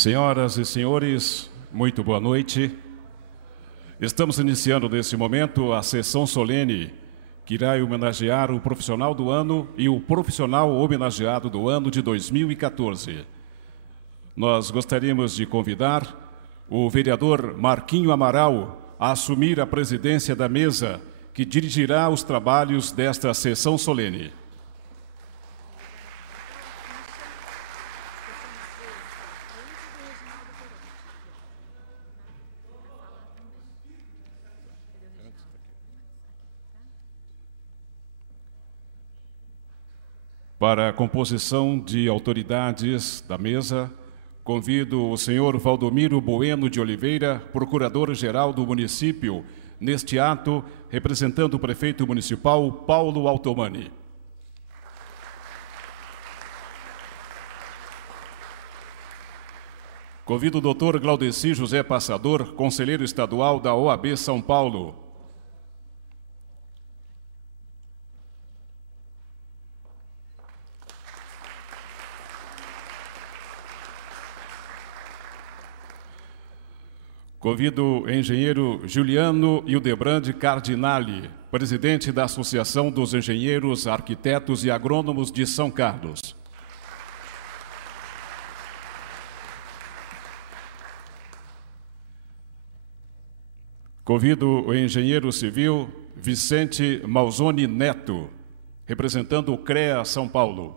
Senhoras e senhores, muito boa noite. Estamos iniciando neste momento a sessão solene que irá homenagear o profissional do ano e o profissional homenageado do ano de 2014. Nós gostaríamos de convidar o vereador Marquinho Amaral a assumir a presidência da mesa que dirigirá os trabalhos desta sessão solene. Para a composição de autoridades da mesa, convido o senhor Valdomiro Bueno de Oliveira, procurador-geral do município, neste ato, representando o prefeito municipal Paulo Altomani. Convido o doutor Glaudeci José Passador, conselheiro estadual da OAB São Paulo. Convido o engenheiro Juliano Hildebrand Cardinali, presidente da Associação dos Engenheiros, Arquitetos e Agrônomos de São Carlos. Convido o engenheiro civil Vicente Malzoni Neto, representando o CREA São Paulo.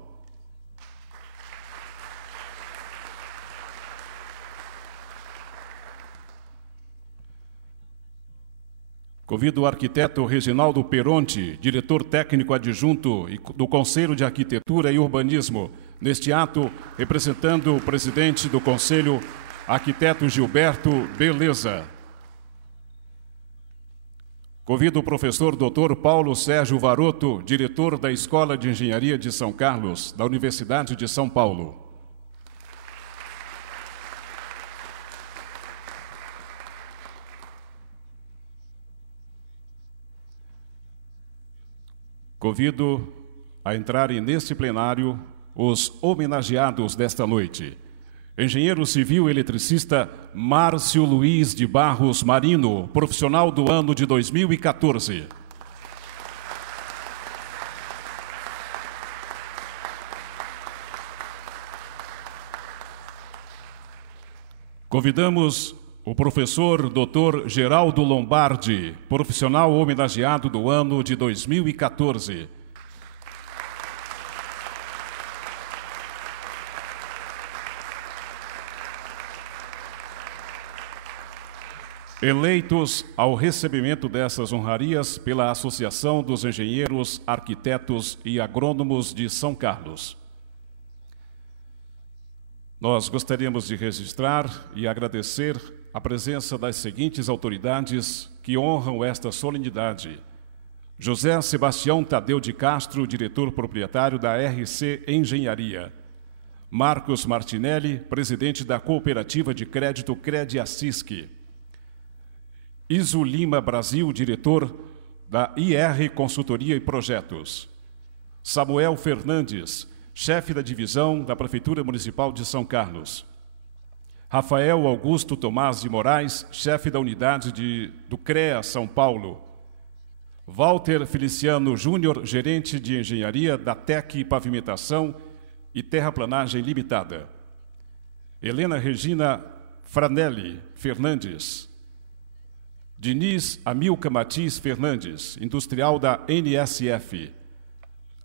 Convido o arquiteto Reginaldo Peronti, diretor técnico adjunto do Conselho de Arquitetura e Urbanismo, neste ato, representando o presidente do Conselho, arquiteto Gilberto Beleza. Convido o professor Dr. Paulo Sérgio Varoto, diretor da Escola de Engenharia de São Carlos, da Universidade de São Paulo. Convido a entrarem neste plenário os homenageados desta noite. Engenheiro civil eletricista Márcio Luiz de Barros Marino, profissional do ano de 2014. Convidamos o professor Dr. Geraldo Lombardi, profissional homenageado do ano de 2014. Eleitos ao recebimento dessas honrarias pela Associação dos Engenheiros, Arquitetos e Agrônomos de São Carlos. Nós gostaríamos de registrar e agradecer a presença das seguintes autoridades que honram esta solenidade. José Sebastião Tadeu de Castro, diretor proprietário da RC Engenharia. Marcos Martinelli, presidente da Cooperativa de Crédito Crediascisc. Iso Lima Brasil, diretor da IR Consultoria e Projetos. Samuel Fernandes, chefe da divisão da Prefeitura Municipal de São Carlos. Rafael Augusto Tomás de Moraes, chefe da unidade do CREA São Paulo. Walter Feliciano Júnior, gerente de engenharia da TEC Pavimentação e Terraplanagem Limitada. Helena Regina Franelli Fernandes. Diniz Amilca Matiz Fernandes, industrial da NSF.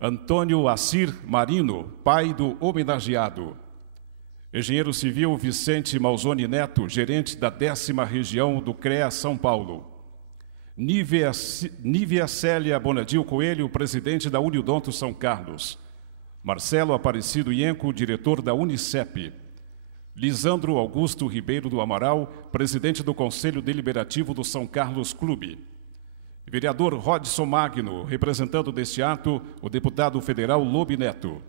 Antônio Assir Marino, pai do homenageado. Engenheiro civil Vicente Malzoni Neto, gerente da 10ª região do CREA São Paulo. Nívia Célia Bonadil Coelho, presidente da Uniodonto São Carlos. Marcelo Aparecido Ienco, diretor da Unicep. Lisandro Augusto Ribeiro do Amaral, presidente do Conselho Deliberativo do São Carlos Clube. Vereador Rodson Magno, representando deste ato o deputado federal Lobe Neto.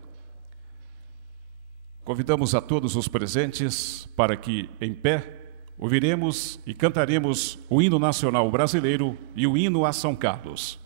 Convidamos a todos os presentes para que, em pé, ouviremos e cantaremos o hino nacional brasileiro e o hino a São Carlos.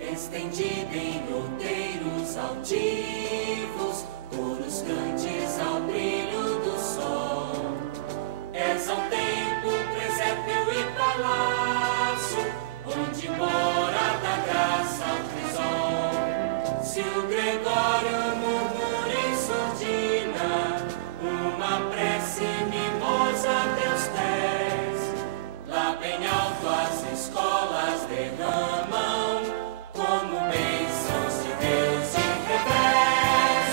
Estendida em outeiros altivos, coros cantes ao brilho do sol. És ao tempo, presépio e palácio, onde mora da graça ao crisol. Se o Gregório murmura em surdina, uma prece mimosa a teus pés, lá bem alto as escolas derramam como bênçãos de Deus de revés.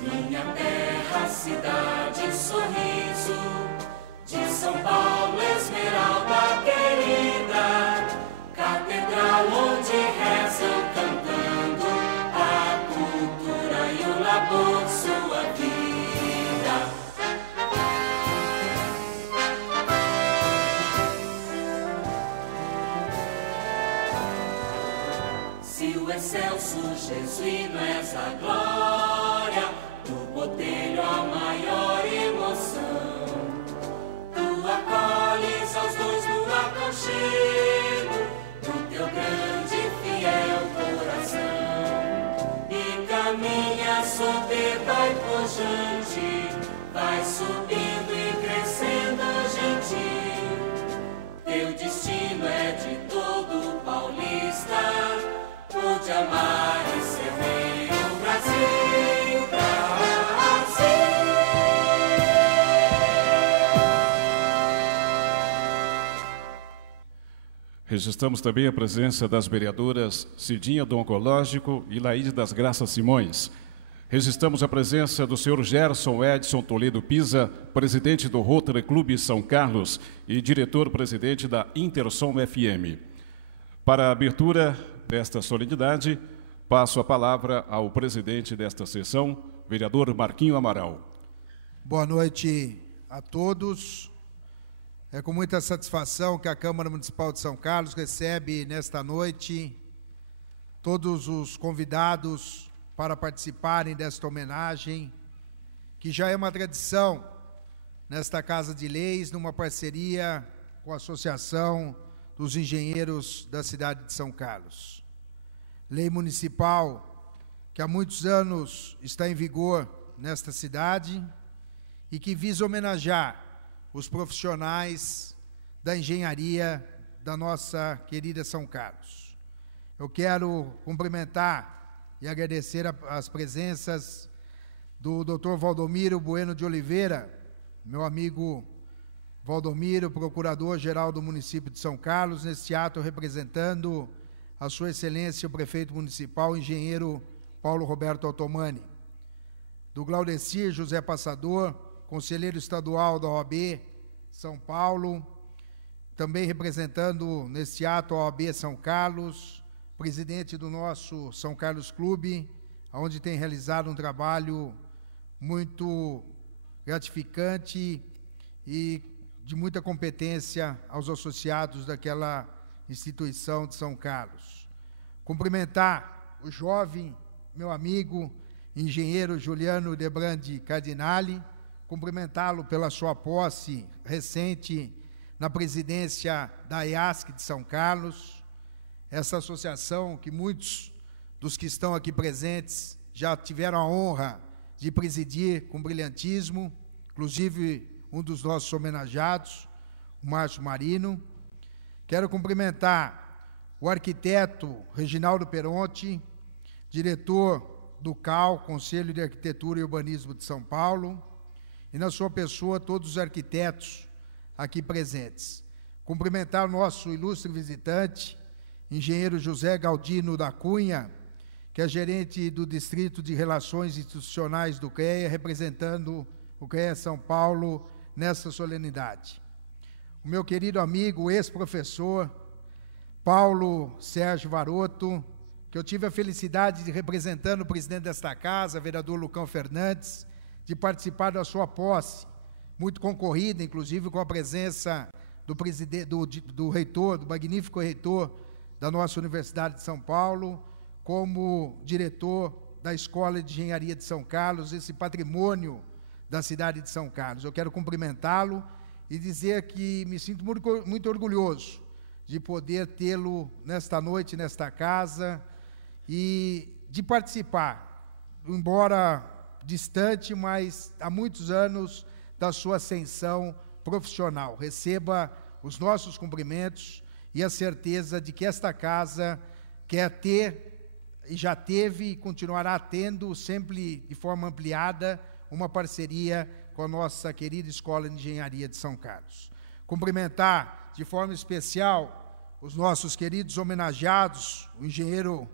Minha terra, cidade, sorriso, de São Paulo, esmeralda querida, catedral onde rezam cantando a cultura e o labor, sua vida. Se o excelso jesuíno és a glória, vai pujante, vai subindo e crescendo gentil. Teu destino é de todo paulista, o de amar e servir o Brasil, Brasil. Registramos também a presença das vereadoras Cidinha do Oncológico e Laíde das Graças Simões. Registramos a presença do senhor Gerson Edson Toledo Pisa, presidente do Rotary Clube São Carlos e diretor-presidente da Intersom FM. Para a abertura desta solenidade, passo a palavra ao presidente desta sessão, vereador Marquinho Amaral. Boa noite a todos. É com muita satisfação que a Câmara Municipal de São Carlos recebe nesta noite todos os convidados para participarem desta homenagem, que já é uma tradição nesta Casa de Leis, numa parceria com a Associação dos Engenheiros da cidade de São Carlos. Lei municipal que há muitos anos está em vigor nesta cidade e que visa homenagear os profissionais da engenharia da nossa querida São Carlos. Eu quero cumprimentar e agradecer as presenças do Dr. Valdomiro Bueno de Oliveira, meu amigo Valdomiro, procurador-geral do município de São Carlos, neste ato representando a sua excelência o prefeito municipal, engenheiro Paulo Roberto Altomani. Do Glaudecir José Passador, conselheiro estadual da OAB São Paulo, também representando neste ato a OAB São Carlos, presidente do nosso São Carlos Clube, onde tem realizado um trabalho muito gratificante e de muita competência aos associados daquela instituição de São Carlos. Cumprimentar o jovem, meu amigo, engenheiro Juliano Debrandi Cardinali, cumprimentá-lo pela sua posse recente na presidência da EASC de São Carlos, essa associação que muitos dos que estão aqui presentes já tiveram a honra de presidir com brilhantismo, inclusive um dos nossos homenageados, o Márcio Marino. Quero cumprimentar o arquiteto Reginaldo Peronti, diretor do CAL, Conselho de Arquitetura e Urbanismo de São Paulo, e na sua pessoa todos os arquitetos aqui presentes. Cumprimentar o nosso ilustre visitante, engenheiro José Galdino da Cunha, que é gerente do Distrito de Relações Institucionais do CREA, representando o CREA São Paulo nesta solenidade. O meu querido amigo, ex-professor, Paulo Sérgio Varoto, que eu tive a felicidade de, representando o presidente desta casa, vereador Lucão Fernandes, de participar da sua posse, muito concorrida, inclusive com a presença do presidente, do reitor, do magnífico reitor da nossa Universidade de São Paulo, como diretor da Escola de Engenharia de São Carlos, esse patrimônio da cidade de São Carlos. Eu quero cumprimentá-lo e dizer que me sinto muito orgulhoso de poder tê-lo nesta noite, nesta casa, e de participar, embora distante, mas há muitos anos, da sua ascensão profissional. Receba os nossos cumprimentos e a certeza de que esta casa quer ter, e já teve e continuará tendo, sempre de forma ampliada, uma parceria com a nossa querida Escola de Engenharia de São Carlos. Cumprimentar de forma especial os nossos queridos homenageados, o engenheiro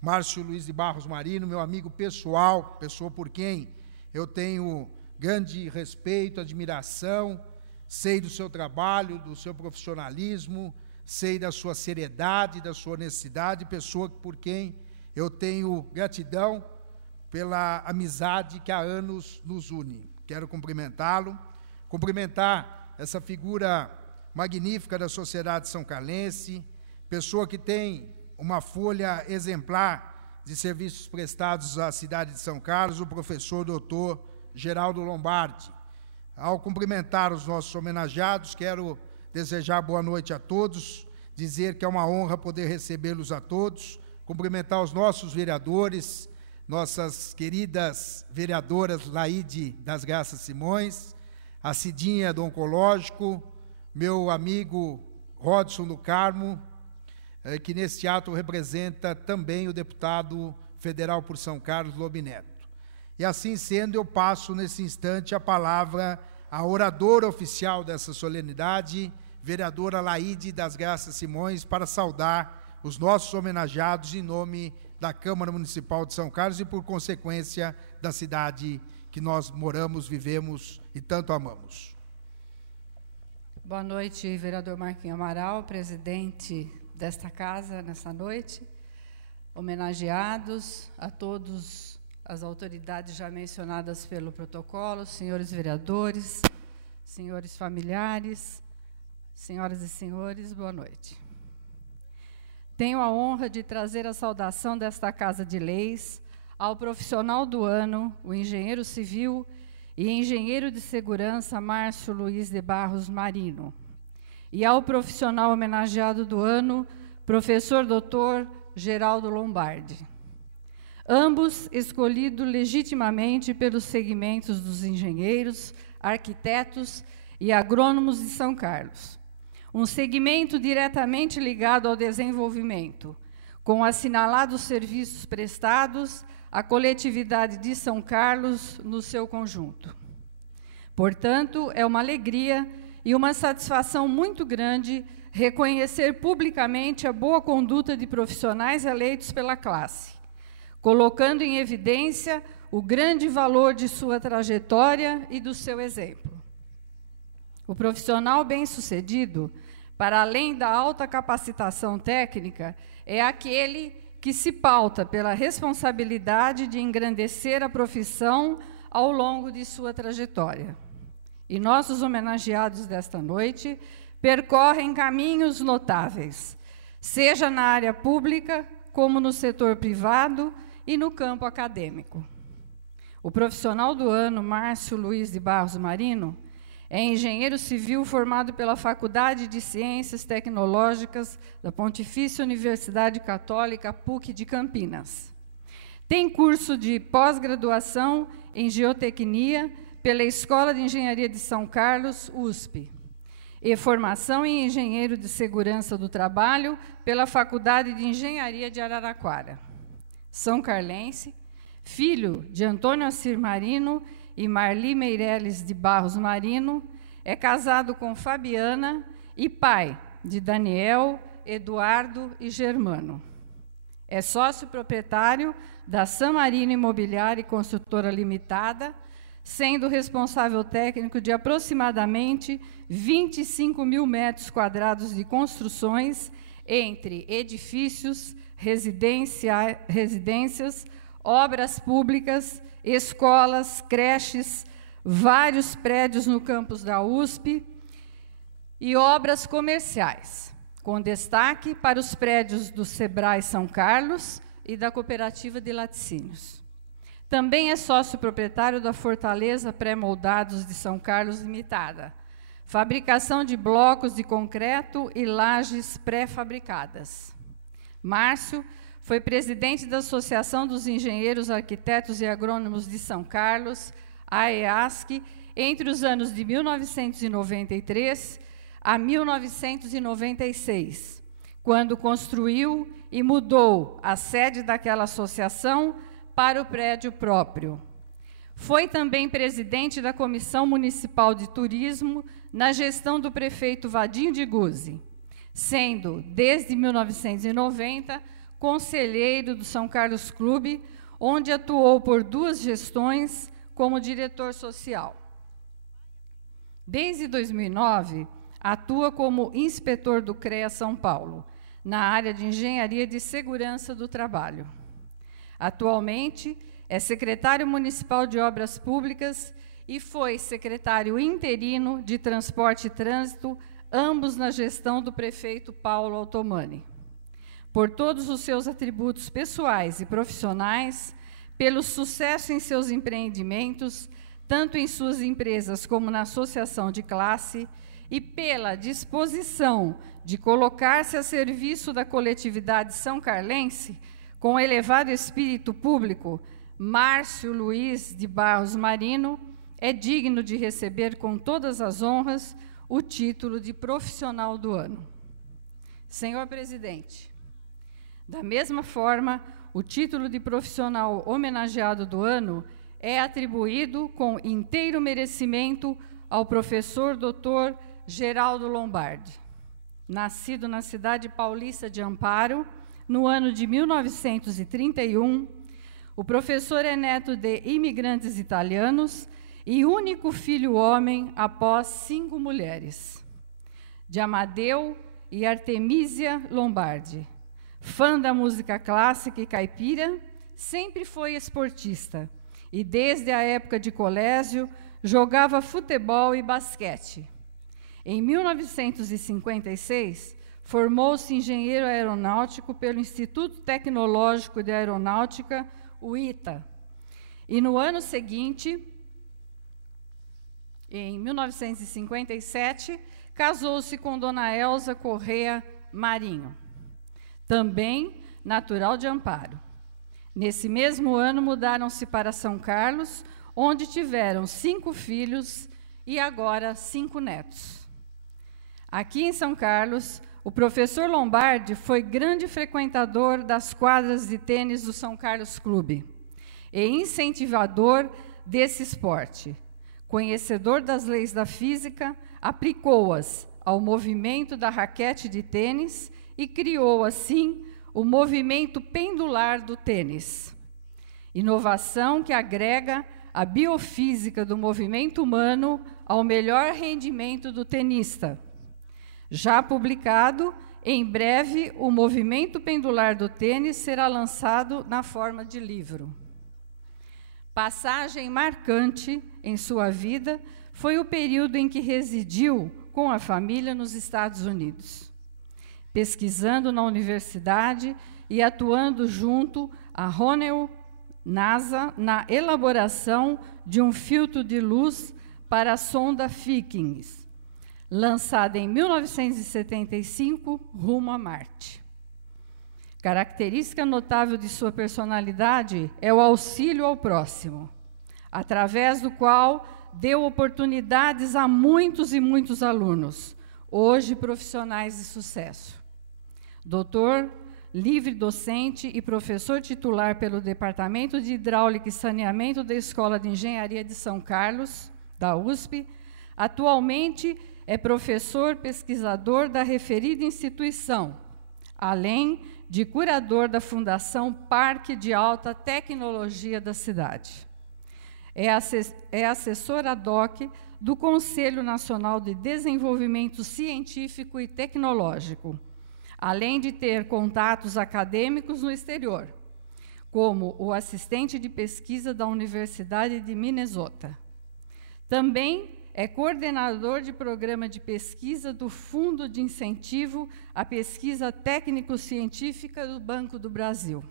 Márcio Luiz de Barros Marino, meu amigo pessoal, pessoa por quem eu tenho grande respeito, admiração, sei do seu trabalho, do seu profissionalismo, sei da sua seriedade, da sua honestidade, pessoa por quem eu tenho gratidão pela amizade que há anos nos une. Quero cumprimentá-lo, cumprimentar essa figura magnífica da sociedade são-carlense, pessoa que tem uma folha exemplar de serviços prestados à cidade de São Carlos, o professor doutor Geraldo Lombardi. Ao cumprimentar os nossos homenageados, quero desejar boa noite a todos, dizer que é uma honra poder recebê-los a todos, cumprimentar os nossos vereadores nossas queridas vereadoras Laide das Graças Simões, a Cidinha do Oncológico, meu amigo Rodson do Carmo, que neste ato representa também o deputado federal por São Carlos, Lobo Neto. E assim sendo, eu passo nesse instante a palavra à oradora oficial dessa solenidade, vereadora Laide das Graças Simões, para saudar os nossos homenageados em nome da Câmara Municipal de São Carlos e, por consequência, da cidade que nós moramos, vivemos e tanto amamos. Boa noite, vereador Marquinhos Amaral, presidente desta casa nessa noite, homenageados, a todos as autoridades já mencionadas pelo protocolo, senhores vereadores, senhores familiares, senhoras e senhores, boa noite. Tenho a honra de trazer a saudação desta Casa de Leis ao profissional do ano, o engenheiro civil e engenheiro de segurança Márcio Luiz de Barros Marino, e ao profissional homenageado do ano, professor doutor Geraldo Lombardi. Ambos escolhidos legitimamente pelos segmentos dos engenheiros, arquitetos e agrônomos de São Carlos. Um segmento diretamente ligado ao desenvolvimento, com assinalados serviços prestados à coletividade de São Carlos no seu conjunto. Portanto, é uma alegria e uma satisfação muito grande reconhecer publicamente a boa conduta de profissionais eleitos pela classe, colocando em evidência o grande valor de sua trajetória e do seu exemplo. O profissional bem-sucedido, para além da alta capacitação técnica, é aquele que se pauta pela responsabilidade de engrandecer a profissão ao longo de sua trajetória. E nossos homenageados desta noite percorrem caminhos notáveis, seja na área pública, como no setor privado e no campo acadêmico. O profissional do ano, Márcio Luiz de Barros Marino, é engenheiro civil formado pela Faculdade de Ciências Tecnológicas da Pontifícia Universidade Católica PUC de Campinas. Tem curso de pós-graduação em Geotecnia pela Escola de Engenharia de São Carlos, USP, e formação em Engenheiro de Segurança do Trabalho pela Faculdade de Engenharia de Araraquara. São Carlense, filho de Antônio Assir Marino e Marli Meireles de Barros Marino, é casado com Fabiana e pai de Daniel, Eduardo e Germano. É sócio proprietário da San Marino Imobiliária e Construtora Limitada, sendo responsável técnico de aproximadamente 25 mil metros quadrados de construções entre edifícios, residências, obras públicas, escolas, creches, vários prédios no campus da USP e obras comerciais, com destaque para os prédios do Sebrae São Carlos e da Cooperativa de Laticínios. Também é sócio proprietário da Fortaleza Pré-Moldados de São Carlos Limitada, fabricação de blocos de concreto e lajes pré-fabricadas. Márcio foi presidente da Associação dos Engenheiros, Arquitetos e Agrônomos de São Carlos, AEASC, entre os anos de 1993 a 1996, quando construiu e mudou a sede daquela associação para o prédio próprio. Foi também presidente da Comissão Municipal de Turismo na gestão do prefeito Vadinho de Guzzi, sendo, desde 1990, conselheiro do São Carlos Clube, onde atuou por 2 gestões como diretor social. Desde 2009, atua como inspetor do CREA São Paulo, na área de Engenharia de Segurança do Trabalho. Atualmente, é secretário municipal de Obras Públicas e foi secretário interino de Transporte e Trânsito, ambos na gestão do prefeito Paulo Altomani. Por todos os seus atributos pessoais e profissionais, pelo sucesso em seus empreendimentos, tanto em suas empresas como na associação de classe, e pela disposição de colocar-se a serviço da coletividade são carlense, com elevado espírito público, Márcio Luiz de Barros Marino é digno de receber com todas as honras o título de profissional do ano. Senhor presidente, da mesma forma, o título de profissional homenageado do ano é atribuído com inteiro merecimento ao professor Dr. Geraldo Lombardi, nascido na cidade paulista de Amparo, no ano de 1931. O professor é neto de imigrantes italianos e único filho homem após 5 mulheres. De Amadeu e Artemisia Lombardi. Fã da música clássica e caipira, sempre foi esportista e, desde a época de colégio, jogava futebol e basquete. Em 1956, formou-se engenheiro aeronáutico pelo Instituto Tecnológico de Aeronáutica, o ITA. E no ano seguinte, em 1957, casou-se com Dona Elza Correa Marinho, também natural de Amparo. Nesse mesmo ano, mudaram-se para São Carlos, onde tiveram 5 filhos e agora 5 netos. Aqui em São Carlos, o professor Lombardi foi grande frequentador das quadras de tênis do São Carlos Clube e incentivador desse esporte. Conhecedor das leis da física, aplicou-as ao movimento da raquete de tênis e criou, assim, o movimento pendular do tênis. Inovação que agrega a biofísica do movimento humano ao melhor rendimento do tenista. Já publicado, em breve, o movimento pendular do tênis será lançado na forma de livro. Passagem marcante em sua vida foi o período em que residiu com a família nos Estados Unidos, pesquisando na universidade e atuando junto a Ronald NASA na elaboração de um filtro de luz para a sonda Vickings, lançada em 1975 rumo a Marte. Característica notável de sua personalidade é o auxílio ao próximo, através do qual deu oportunidades a muitos e muitos alunos, hoje profissionais de sucesso. Doutor, livre docente e professor titular pelo Departamento de Hidráulica e Saneamento da Escola de Engenharia de São Carlos, da USP, atualmente é professor pesquisador da referida instituição, além de curador da Fundação Parque de Alta Tecnologia da cidade. É assessor ad hoc do Conselho Nacional de Desenvolvimento Científico e Tecnológico, além de ter contatos acadêmicos no exterior, como o assistente de pesquisa da Universidade de Minnesota. Também é coordenador de programa de pesquisa do Fundo de Incentivo à Pesquisa Técnico-Científica do Banco do Brasil.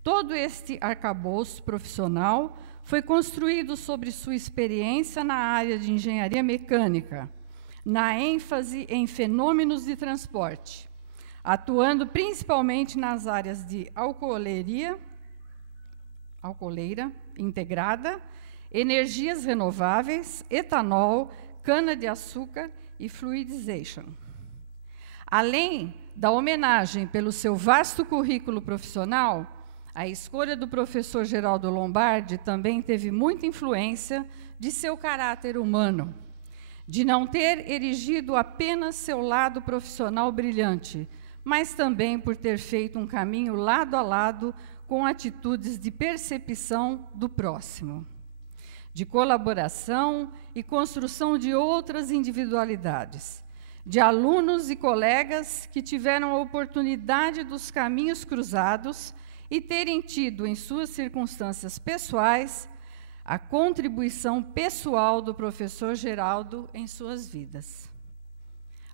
Todo este arcabouço profissional foi construído sobre sua experiência na área de engenharia mecânica, na ênfase em fenômenos de transporte, atuando principalmente nas áreas de alcooleira integrada, energias renováveis, etanol, cana-de-açúcar e fluidization. Além da homenagem pelo seu vasto currículo profissional, a escolha do professor Geraldo Lombardi também teve muita influência de seu caráter humano, de não ter erigido apenas seu lado profissional brilhante, mas também por ter feito um caminho lado a lado com atitudes de percepção do próximo, de colaboração e construção de outras individualidades, de alunos e colegas que tiveram a oportunidade dos caminhos cruzados e terem tido, em suas circunstâncias pessoais, a contribuição pessoal do professor Geraldo em suas vidas.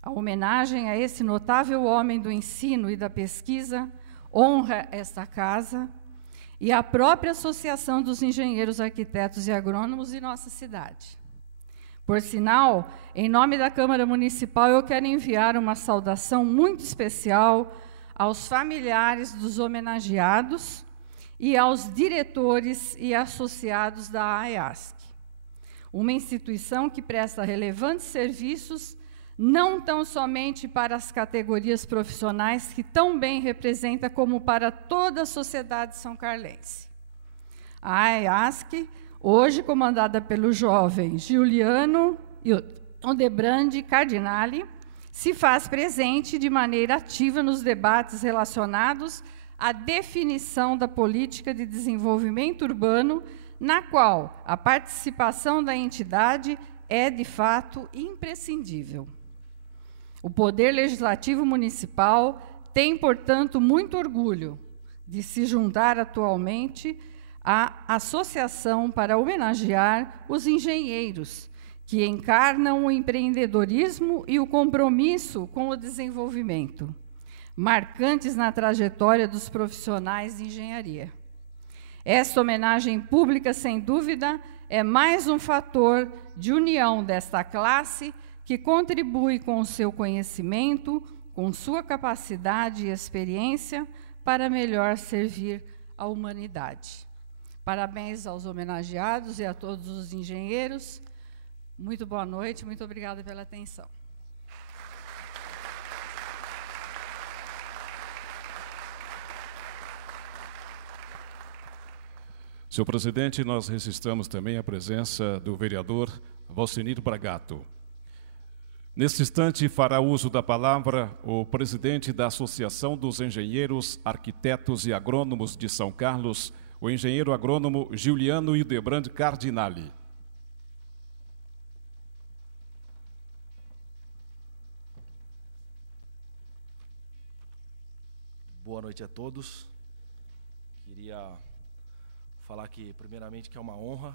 A homenagem a esse notável homem do ensino e da pesquisa honra esta casa e a própria Associação dos Engenheiros, Arquitetos e Agrônomos de nossa cidade. Por sinal, em nome da Câmara Municipal, eu quero enviar uma saudação muito especial aos familiares dos homenageados e aos diretores e associados da AEASC, uma instituição que presta relevantes serviços não tão somente para as categorias profissionais que tão bem representa, como para toda a sociedade são-carlense. A AEASC, hoje comandada pelo jovem Giuliano Hildebrand Cardinali, se faz presente de maneira ativa nos debates relacionados à definição da política de desenvolvimento urbano, na qual a participação da entidade é, de fato, imprescindível. O Poder Legislativo Municipal tem, portanto, muito orgulho de se juntar atualmente à associação para homenagear os engenheiros, que encarnam o empreendedorismo e o compromisso com o desenvolvimento, marcantes na trajetória dos profissionais de engenharia. Esta homenagem pública, sem dúvida, é mais um fator de união desta classe que contribui com o seu conhecimento, com sua capacidade e experiência para melhor servir a humanidade. Parabéns aos homenageados e a todos os engenheiros. Muito boa noite, muito obrigada pela atenção. Senhor presidente, nós registramos também a presença do vereador Valcenir Bragato. Neste instante, fará uso da palavra o presidente da Associação dos Engenheiros, Arquitetos e Agrônomos de São Carlos, o engenheiro agrônomo Giuliano Hildebrand Cardinali. Boa noite a todos. Queria falar que, primeiramente, que é uma honra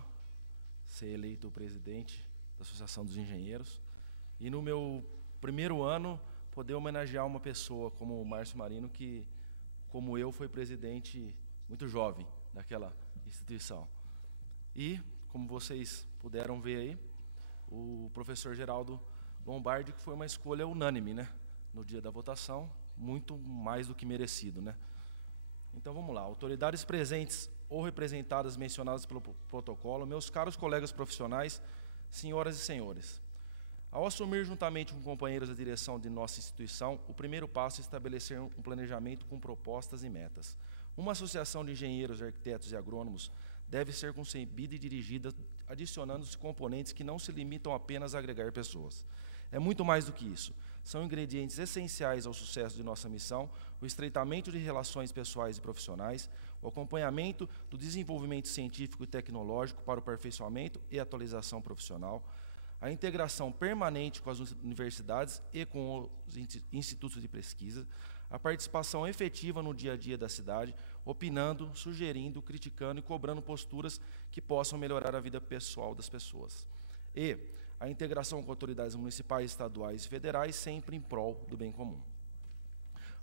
ser eleito o presidente da Associação dos Engenheiros e, no meu primeiro ano, poder homenagear uma pessoa como o Márcio Marino, que, como eu, foi presidente muito jovem daquela instituição. E, como vocês puderam ver aí, o professor Geraldo Lombardi, que foi uma escolha unânime, né, no dia da votação, muito mais do que merecido, né? Então, vamos lá. Autoridades presentes ou representadas mencionadas pelo protocolo, meus caros colegas profissionais, senhoras e senhores. Ao assumir juntamente com companheiros da direção de nossa instituição, o primeiro passo é estabelecer um planejamento com propostas e metas. Uma associação de engenheiros, arquitetos e agrônomos deve ser concebida e dirigida adicionando-se componentes que não se limitam apenas a agregar pessoas. É muito mais do que isso. São ingredientes essenciais ao sucesso de nossa missão, o estreitamento de relações pessoais e profissionais, o acompanhamento do desenvolvimento científico e tecnológico para o aperfeiçoamento e atualização profissional, a integração permanente com as universidades e com os institutos de pesquisa, a participação efetiva no dia a dia da cidade, opinando, sugerindo, criticando e cobrando posturas que possam melhorar a vida pessoal das pessoas. E a integração com autoridades municipais, estaduais e federais, sempre em prol do bem comum.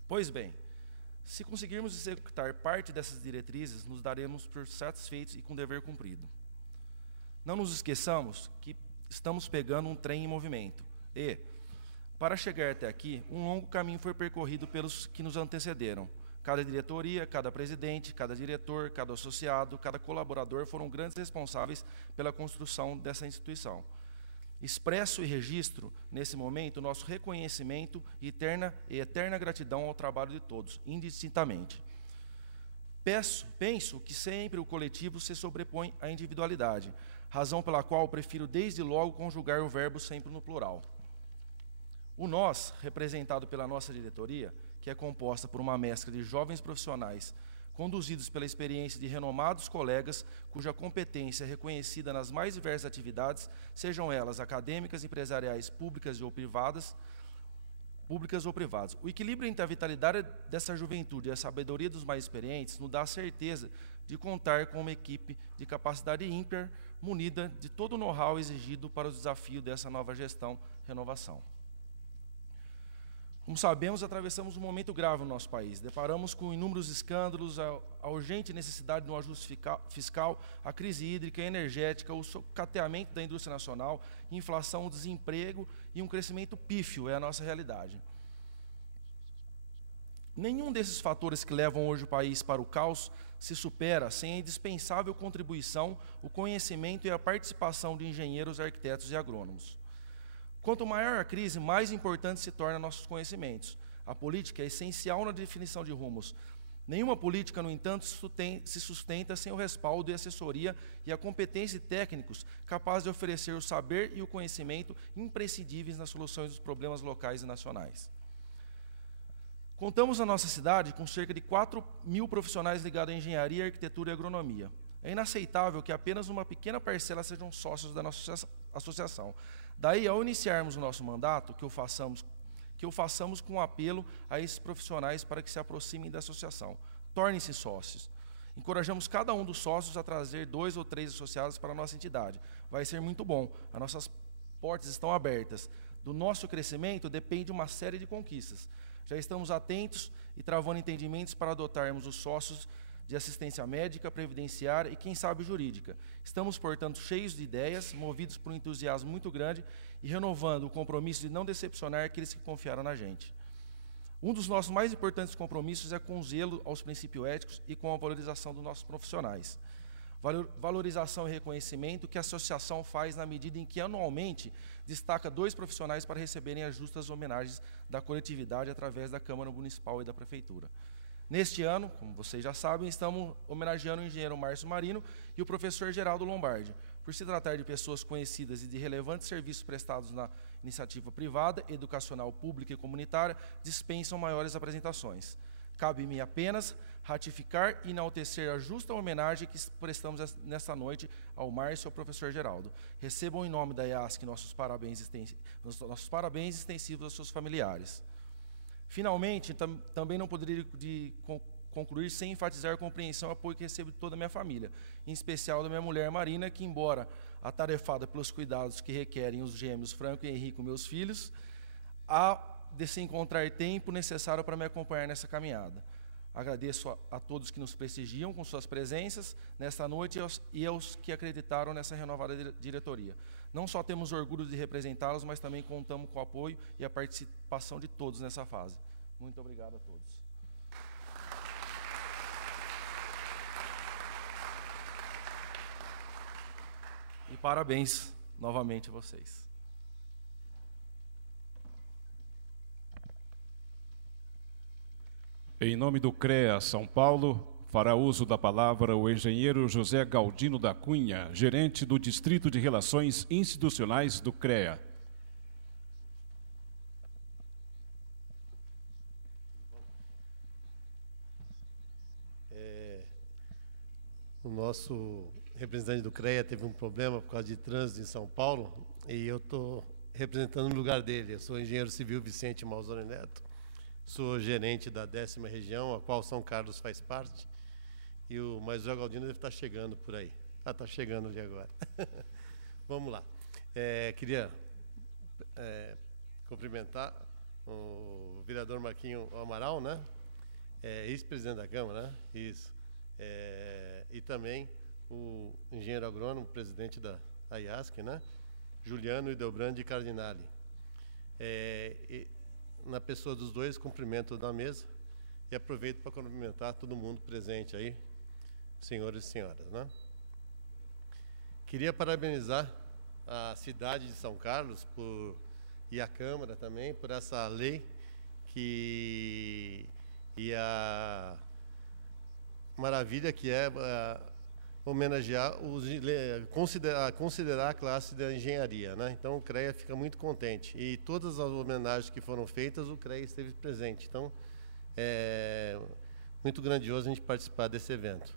Pois bem, se conseguirmos executar parte dessas diretrizes, nos daremos por satisfeitos e com dever cumprido. Não nos esqueçamos que estamos pegando um trem em movimento e, para chegar até aqui, um longo caminho foi percorrido pelos que nos antecederam. Cada diretoria, cada presidente, cada diretor, cada associado, cada colaborador foram grandes responsáveis pela construção dessa instituição. Expresso e registro, nesse momento, nosso reconhecimento e eterna gratidão ao trabalho de todos, indistintamente. Penso que sempre o coletivo se sobrepõe à individualidade, razão pela qual prefiro desde logo conjugar o verbo sempre no plural. O nós, representado pela nossa diretoria, que é composta por uma mescla de jovens profissionais, conduzidos pela experiência de renomados colegas, cuja competência é reconhecida nas mais diversas atividades, sejam elas acadêmicas, empresariais, públicas ou privadas. O equilíbrio entre a vitalidade dessa juventude e a sabedoria dos mais experientes nos dá a certeza de contar com uma equipe de capacidade ímpar, munida de todo o know-how exigido para o desafio dessa nova gestão-renovação. Como sabemos, atravessamos um momento grave no nosso país. Deparamos com inúmeros escândalos, a urgente necessidade de um ajuste fiscal, a crise hídrica e energética, o sucateamento da indústria nacional, inflação, desemprego e um crescimento pífio é a nossa realidade. Nenhum desses fatores que levam hoje o país para o caos se supera sem a indispensável contribuição, o conhecimento e a participação de engenheiros, arquitetos e agrônomos. Quanto maior a crise, mais importante se tornam nossos conhecimentos. A política é essencial na definição de rumos. Nenhuma política, no entanto, se sustenta sem o respaldo e assessoria e a competência de técnicos capazes de oferecer o saber e o conhecimento imprescindíveis nas soluções dos problemas locais e nacionais. Contamos na nossa cidade com cerca de 4.000 profissionais ligados à engenharia, arquitetura e agronomia. É inaceitável que apenas uma pequena parcela sejam sócios da nossa associação. Daí, ao iniciarmos o nosso mandato, que o façamos com um apelo a esses profissionais para que se aproximem da associação. Tornem-se sócios. Encorajamos cada um dos sócios a trazer 2 ou 3 associados para a nossa entidade. Vai ser muito bom. As nossas portas estão abertas. Do nosso crescimento depende uma série de conquistas. Já estamos atentos e travando entendimentos para adotarmos os sócios de assistência médica, previdenciária e, quem sabe, jurídica. Estamos, portanto, cheios de ideias, movidos por um entusiasmo muito grande e renovando o compromisso de não decepcionar aqueles que confiaram na gente. Um dos nossos mais importantes compromissos é com o zelo aos princípios éticos e com a valorização dos nossos profissionais. Valorização e reconhecimento que a associação faz na medida em que, anualmente, destaca 2 profissionais para receberem as justas homenagens da coletividade através da Câmara Municipal e da Prefeitura. Neste ano, como vocês já sabem, estamos homenageando o engenheiro Márcio Marino e o professor Geraldo Lombardi. Por se tratar de pessoas conhecidas e de relevantes serviços prestados na iniciativa privada, educacional, pública e comunitária, dispensam maiores apresentações. Cabe-me apenas ratificar e enaltecer a justa homenagem que prestamos nesta noite ao Márcio e ao professor Geraldo. Recebam em nome da IASC nossos parabéns extensivos aos seus familiares. Finalmente, também não poderia concluir sem enfatizar a compreensão e apoio que recebo de toda a minha família, em especial da minha mulher Marina, que, embora atarefada pelos cuidados que requerem os gêmeos Franco e Henrico, meus filhos, há de se encontrar tempo necessário para me acompanhar nessa caminhada. Agradeço a todos que nos prestigiam com suas presenças nesta noite e aos que acreditaram nessa renovada diretoria. Não só temos orgulho de representá-los, mas também contamos com o apoio e a participação de todos nessa fase. Muito obrigado a todos. E parabéns novamente a vocês. Em nome do CREA São Paulo, fará uso da palavra o engenheiro José Galdino da Cunha, gerente do Distrito de Relações Institucionais do CREA. O nosso representante do CREA teve um problema por causa de trânsito em São Paulo e eu estou representando no lugar dele. Eu sou o engenheiro civil Vicente Malzone Neto, sou gerente da 10ª região, a qual São Carlos faz parte. Mas o José Galdino deve estar chegando por aí. Está chegando ali agora. Vamos lá. Queria cumprimentar o vereador Marquinho Amaral, né? Ex-presidente da Câmara, né? Isso. E também o engenheiro agrônomo, presidente da IASC, né? Juliano Idelbrandi Cardinali. Na pessoa dos dois, cumprimento da mesa e aproveito para cumprimentar todo mundo presente aí, senhores e senhoras, né? Queria parabenizar a cidade de São Carlos e a Câmara também por essa lei e a maravilha que é homenagear, considerar a classe da engenharia, né? Então o CREA fica muito contente e todas as homenagens que foram feitas, o CREA esteve presente. Então é muito grandioso a gente participar desse evento.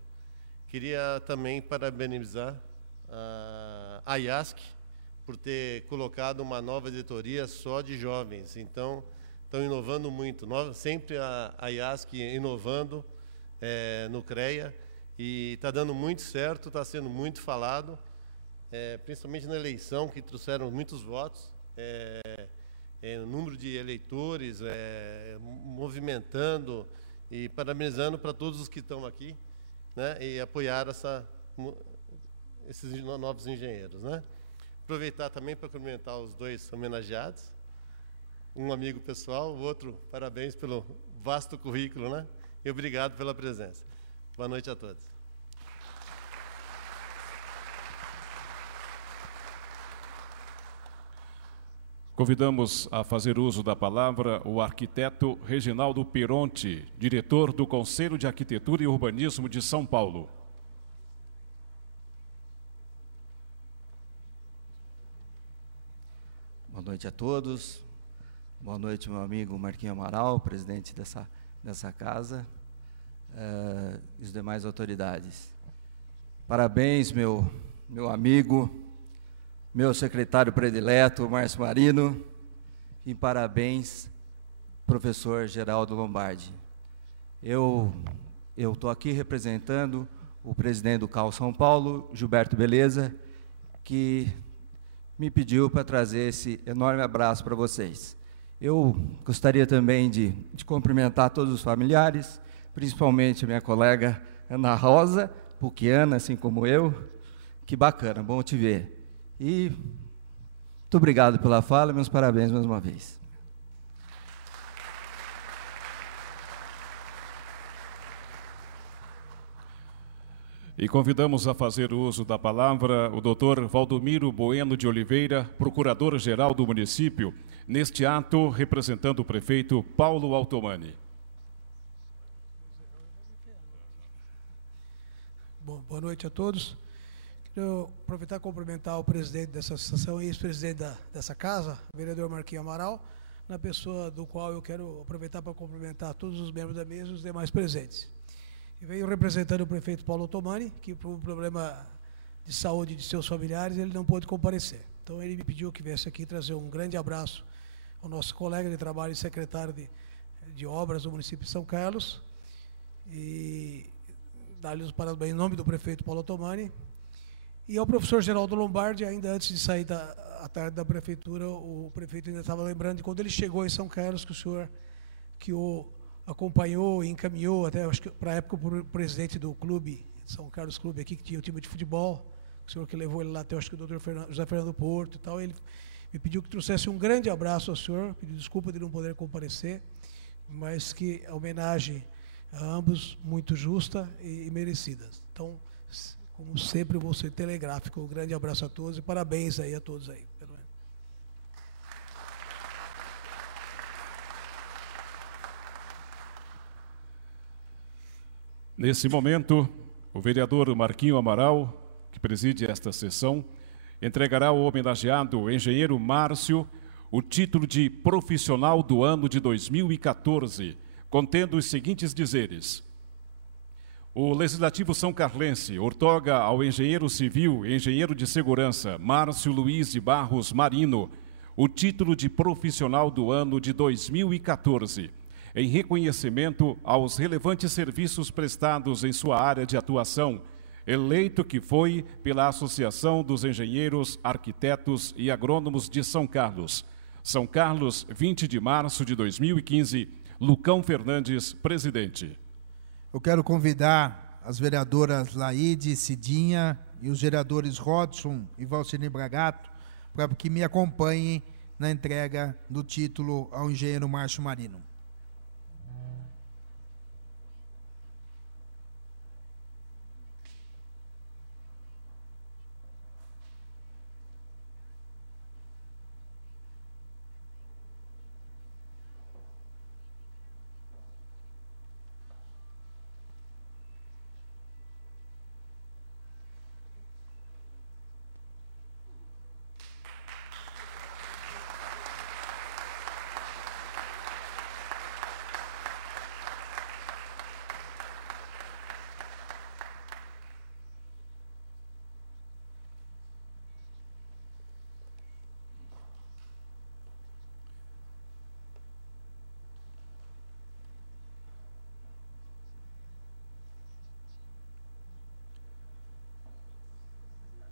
Queria também parabenizar a IASC por ter colocado uma nova diretoria só de jovens. Então estão inovando muito, sempre a IASC inovando no CREA. E está dando muito certo, está sendo muito falado, principalmente na eleição, que trouxeram muitos votos, o número de eleitores, movimentando e parabenizando para todos os que estão aqui, né, e apoiar esses novos engenheiros, né. Aproveitar também para cumprimentar os dois homenageados, um amigo pessoal, o outro, parabéns pelo vasto currículo, né? E obrigado pela presença. Boa noite a todos. Convidamos a fazer uso da palavra o arquiteto Reginaldo Peronte, diretor do Conselho de Arquitetura e Urbanismo de São Paulo. Boa noite a todos. Boa noite, meu amigo Marquinho Amaral, presidente dessa casa, e as demais autoridades. Parabéns, meu amigo, meu secretário predileto, Márcio Marino, e parabéns, professor Geraldo Lombardi. Eu estou aqui representando o presidente do CAU São Paulo, Gilberto Beleza, que me pediu para trazer esse enorme abraço para vocês. Eu gostaria também de cumprimentar todos os familiares, principalmente a minha colega Ana Rosa, puquiana, assim como eu. Que bacana, bom te ver. E muito obrigado pela fala, meus parabéns mais uma vez. E convidamos a fazer uso da palavra o doutor Valdomiro Bueno de Oliveira, procurador-geral do município, neste ato representando o prefeito Paulo Altomani. Bom, boa noite a todos. Quero aproveitar e cumprimentar o presidente dessa associação e ex-presidente dessa casa, o vereador Marquinho Amaral, na pessoa do qual eu quero aproveitar para cumprimentar todos os membros da mesa e os demais presentes. E veio representando o prefeito Paulo Altomani, que por um problema de saúde de seus familiares, ele não pôde comparecer. Então ele me pediu que viesse aqui trazer um grande abraço ao nosso colega de trabalho e secretário de obras do município de São Carlos, e dar-lhe os parabéns em nome do prefeito Paulo Altomani. E ao professor Geraldo Lombardi, ainda antes de sair à tarde da prefeitura, o prefeito ainda estava lembrando de quando ele chegou em São Carlos, que o senhor que o acompanhou e encaminhou, até acho que para a época, o presidente do clube, São Carlos Clube aqui, que tinha o time de futebol, o senhor que levou ele lá até, acho que o doutor José Fernando Porto e tal, ele me pediu que trouxesse um grande abraço ao senhor, pediu desculpa de não poder comparecer, mas que a homenagem a ambos muito justa e merecida. Então, como sempre, eu vou ser telegráfico. Um grande abraço a todos e parabéns aí a todos aí. Nesse momento, o vereador Marquinho Amaral, que preside esta sessão, entregará ao homenageado engenheiro Márcio o título de profissional do ano de 2014, contendo os seguintes dizeres. O Legislativo São Carlense outorga ao engenheiro civil e engenheiro de segurança Márcio Luiz de Barros Marino o título de profissional do ano de 2014, em reconhecimento aos relevantes serviços prestados em sua área de atuação, eleito que foi pela Associação dos Engenheiros, Arquitetos e Agrônomos de São Carlos. São Carlos, 20 de março de 2015, Lucão Fernandes, presidente. Eu quero convidar as vereadoras Laide, Cidinha e os vereadores Rodson e Valcini Bragato para que me acompanhem na entrega do título ao engenheiro Márcio Marino.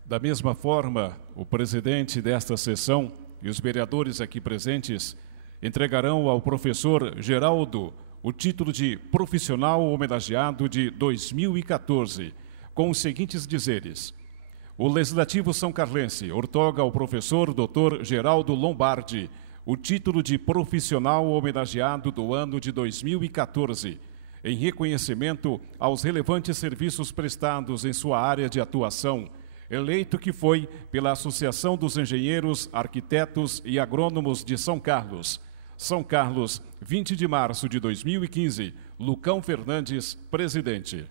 Da mesma forma, o presidente desta sessão e os vereadores aqui presentes entregarão ao professor Geraldo o título de profissional homenageado de 2014, com os seguintes dizeres. O Legislativo São Carlense outorga ao professor Dr. Geraldo Lombardi o título de profissional homenageado do ano de 2014, em reconhecimento aos relevantes serviços prestados em sua área de atuação, eleito que foi pela Associação dos Engenheiros, Arquitetos e Agrônomos de São Carlos. São Carlos, 20 de março de 2015, Lucão Fernandes, presidente.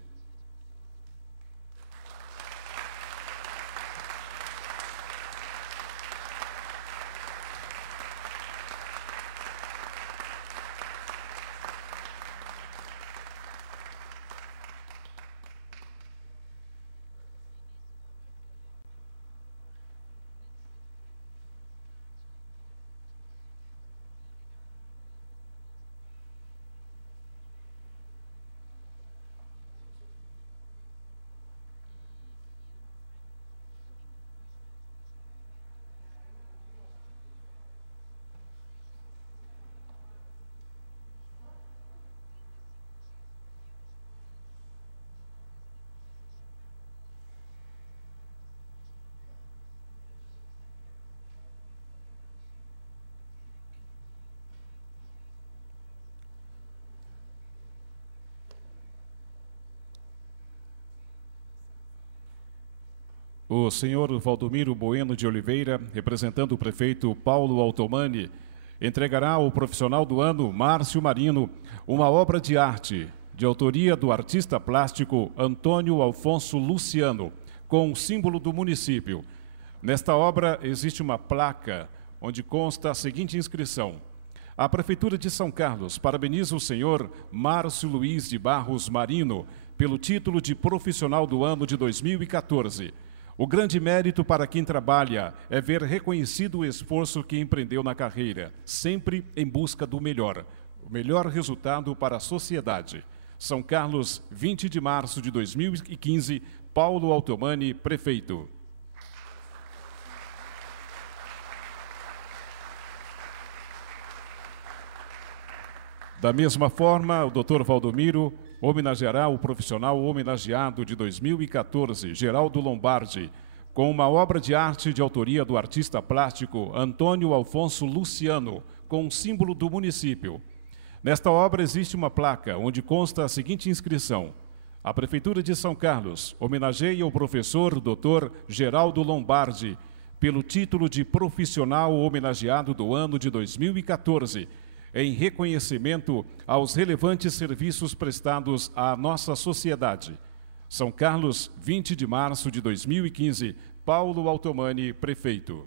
O senhor Valdomiro Bueno de Oliveira, representando o prefeito Paulo Altomani, entregará ao profissional do ano, Márcio Marino, uma obra de arte de autoria do artista plástico Antônio Alfonso Luciano, com o símbolo do município. Nesta obra existe uma placa onde consta a seguinte inscrição: a Prefeitura de São Carlos parabeniza o senhor Márcio Luiz de Barros Marino pelo título de profissional do ano de 2014. O grande mérito para quem trabalha é ver reconhecido o esforço que empreendeu na carreira, sempre em busca do melhor, o melhor resultado para a sociedade. São Carlos, 20 de março de 2015, Paulo Altomani, prefeito. Da mesma forma, o Dr. Valdomiro homenageará o profissional homenageado de 2014, Geraldo Lombardi, com uma obra de arte de autoria do artista plástico Antônio Alfonso Luciano, com o símbolo do município. Nesta obra existe uma placa onde consta a seguinte inscrição: a Prefeitura de São Carlos homenageia o professor Dr. Geraldo Lombardi pelo título de profissional homenageado do ano de 2014, em reconhecimento aos relevantes serviços prestados à nossa sociedade. São Carlos, 20 de março de 2015, Paulo Altomani, prefeito.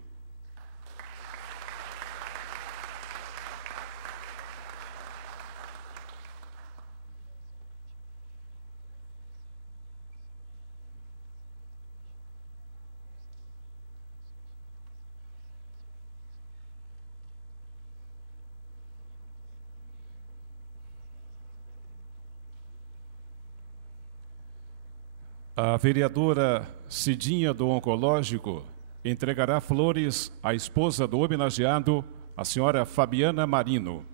A vereadora Cidinha do Oncológico entregará flores à esposa do homenageado, a senhora Fabiana Marino.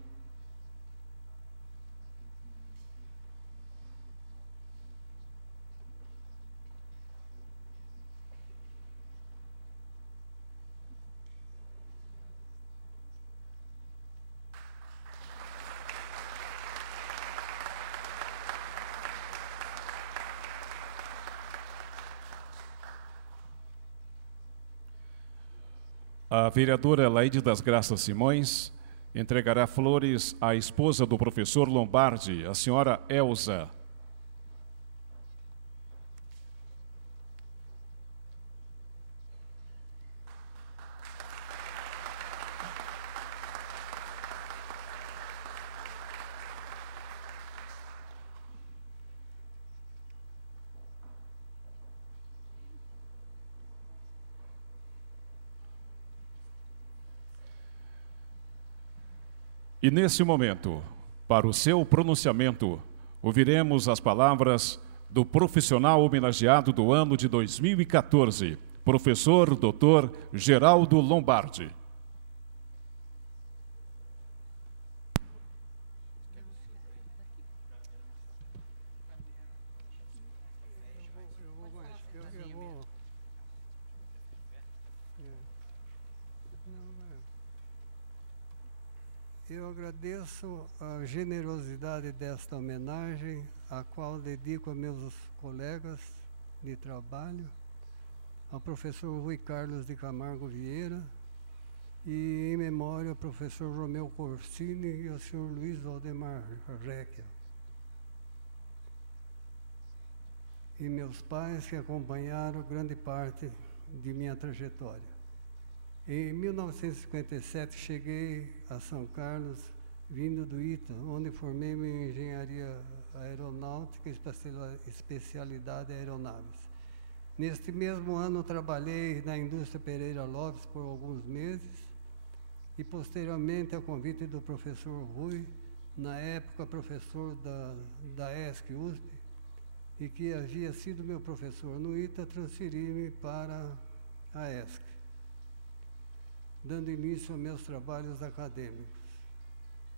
A vereadora Laide das Graças Simões entregará flores à esposa do professor Lombardi, a senhora Elza. E nesse momento, para o seu pronunciamento, ouviremos as palavras do profissional homenageado do ano de 2014, professor Dr. Geraldo Lombardi. Eu agradeço a generosidade desta homenagem, a qual dedico a meus colegas de trabalho, ao professor Rui Carlos de Camargo Vieira, e em memória ao professor Romeu Corsini e ao senhor Luiz Valdemar Recchia. E meus pais que acompanharam grande parte de minha trajetória. Em 1957 cheguei a São Carlos, vindo do ITA, onde formei-me em engenharia aeronáutica e especialidade aeronaves. Neste mesmo ano trabalhei na indústria Pereira Lopes por alguns meses e posteriormente, a convite do professor Rui, na época professor da ESC-USP, e que havia sido meu professor no ITA, transferi-me para a ESC, dando início aos meus trabalhos acadêmicos.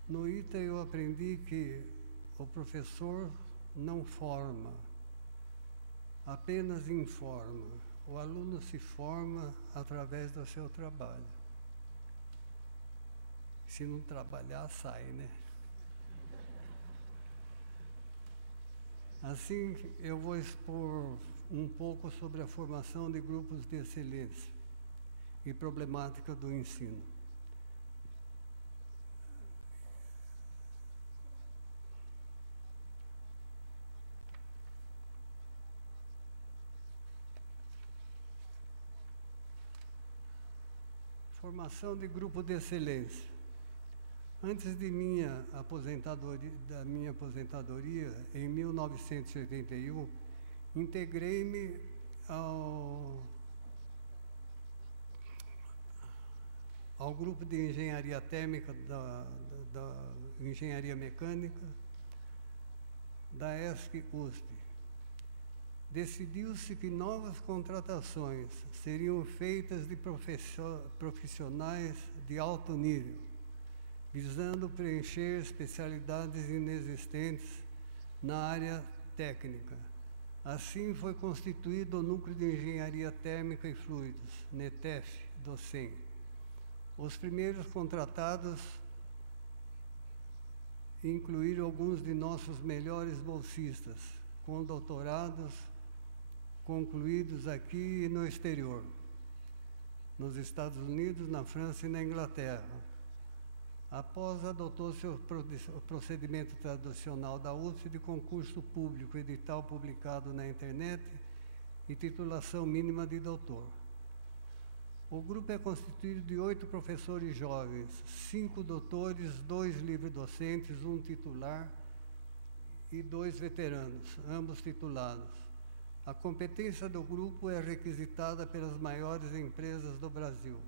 No ITA eu aprendi que o professor não forma, apenas informa. O aluno se forma através do seu trabalho. Se não trabalhar, sai, né? Assim, eu vou expor um pouco sobre a formação de grupos de excelência e problemática do ensino. Formação de grupo de excelência. Antes de da minha aposentadoria, em 1981, integrei-me ao grupo de engenharia térmica da engenharia mecânica da ESC-USP. Decidiu-se que novas contratações seriam feitas de profissionais de alto nível, visando preencher especialidades inexistentes na área técnica. Assim foi constituído o Núcleo de Engenharia Térmica e Fluidos, NETEF, do CEM. Os primeiros contratados incluíram alguns de nossos melhores bolsistas, com doutorados concluídos aqui e no exterior, nos Estados Unidos, na França e na Inglaterra. Após, adotou-se o procedimento tradicional da USP de concurso público, edital publicado na internet e titulação mínima de doutor. O grupo é constituído de 8 professores jovens, 5 doutores, 2 livre-docentes, 1 titular e 2 veteranos, ambos titulados. A competência do grupo é requisitada pelas maiores empresas do Brasil: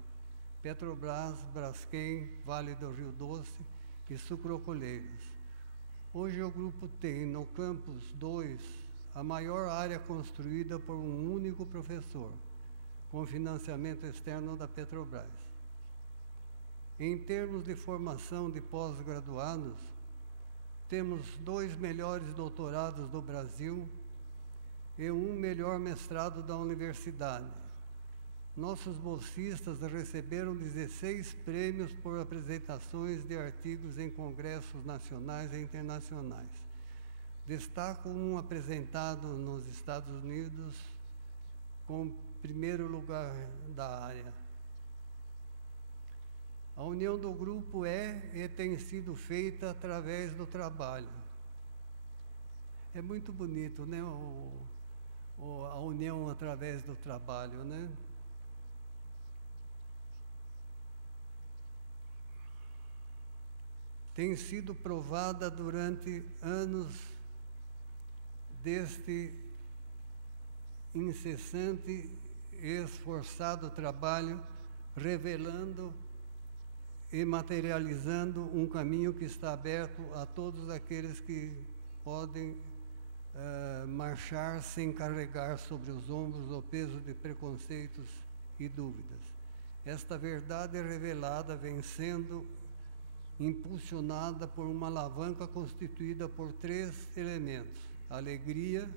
Petrobras, Braskem, Vale do Rio Doce e Sucrocoleiros. Hoje o grupo tem no campus 2 a maior área construída por um único professor, com financiamento externo da Petrobras. Em termos de formação de pós-graduados, temos 2 melhores doutorados do Brasil e 1 melhor mestrado da universidade. Nossos bolsistas receberam 16 prêmios por apresentações de artigos em congressos nacionais e internacionais. Destaco um apresentado nos Estados Unidos com primeiro lugar da área. A união do grupo é e tem sido feita através do trabalho. É muito bonito, né? A união através do trabalho, né? Tem sido provada durante anos deste incessante e esforçado trabalho, revelando e materializando um caminho que está aberto a todos aqueles que podem marchar sem carregar sobre os ombros o peso de preconceitos e dúvidas. Esta verdade revelada vem sendo impulsionada por uma alavanca constituída por 3 elementos: alegria,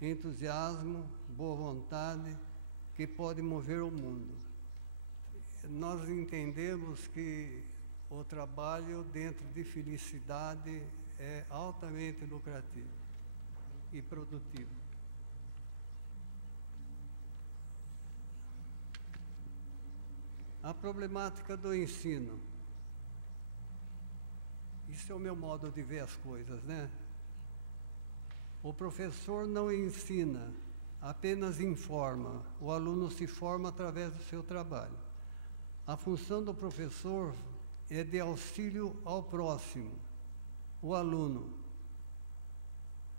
entusiasmo, boa vontade, que pode mover o mundo. Nós entendemos que o trabalho dentro de felicidade é altamente lucrativo e produtivo. A problemática do ensino. Isso é o meu modo de ver as coisas, né? O professor não ensina, apenas informa. O aluno se forma através do seu trabalho. A função do professor é de auxílio ao próximo, o aluno.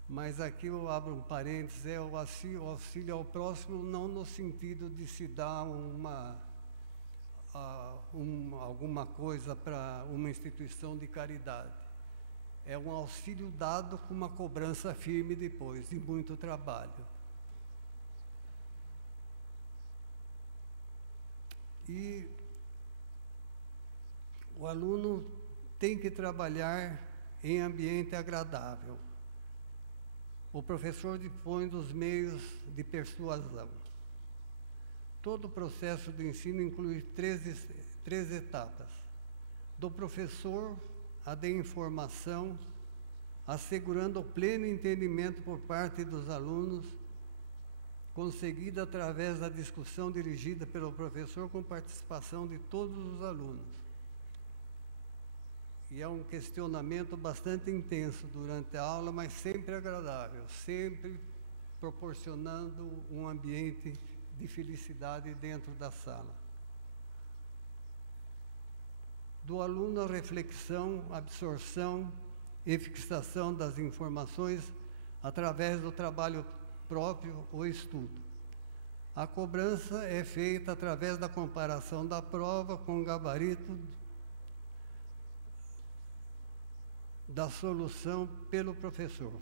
Mas aqui eu abro um parênteses, é o auxílio ao próximo não no sentido de se dar alguma coisa para uma instituição de caridade. É um auxílio dado com uma cobrança firme depois, de muito trabalho. E o aluno tem que trabalhar em ambiente agradável. O professor dispõe dos meios de persuasão. Todo o processo do ensino inclui três etapas. Do professor, a de informação, assegurando o pleno entendimento por parte dos alunos, conseguida através da discussão dirigida pelo professor com participação de todos os alunos. E é um questionamento bastante intenso durante a aula, mas sempre agradável, sempre proporcionando um ambiente de felicidade dentro da sala. Do aluno a reflexão, absorção e fixação das informações através do trabalho próprio ou estudo. A cobrança é feita através da comparação da prova com o gabarito da solução pelo professor,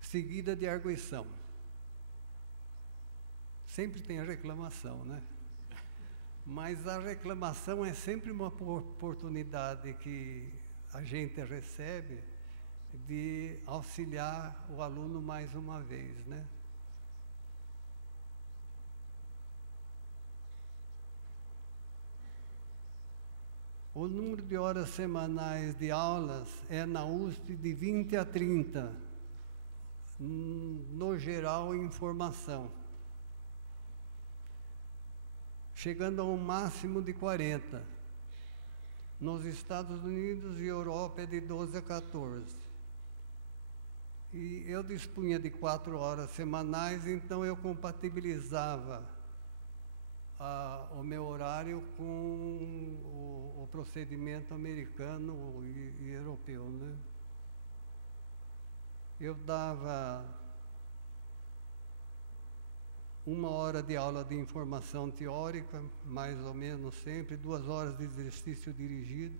seguida de arguição. Sempre tem a reclamação, né? Mas a reclamação é sempre uma oportunidade que a gente recebe de auxiliar o aluno mais uma vez, né? O número de horas semanais de aulas é na USP de 20 a 30, no geral em formação, chegando a um máximo de 40. Nos Estados Unidos e Europa é de 12 a 14. E eu dispunha de 4 horas semanais, então eu compatibilizava o meu horário com o procedimento americano e europeu, né? Eu dava 1 hora de aula de informação teórica, mais ou menos sempre, 2 horas de exercício dirigido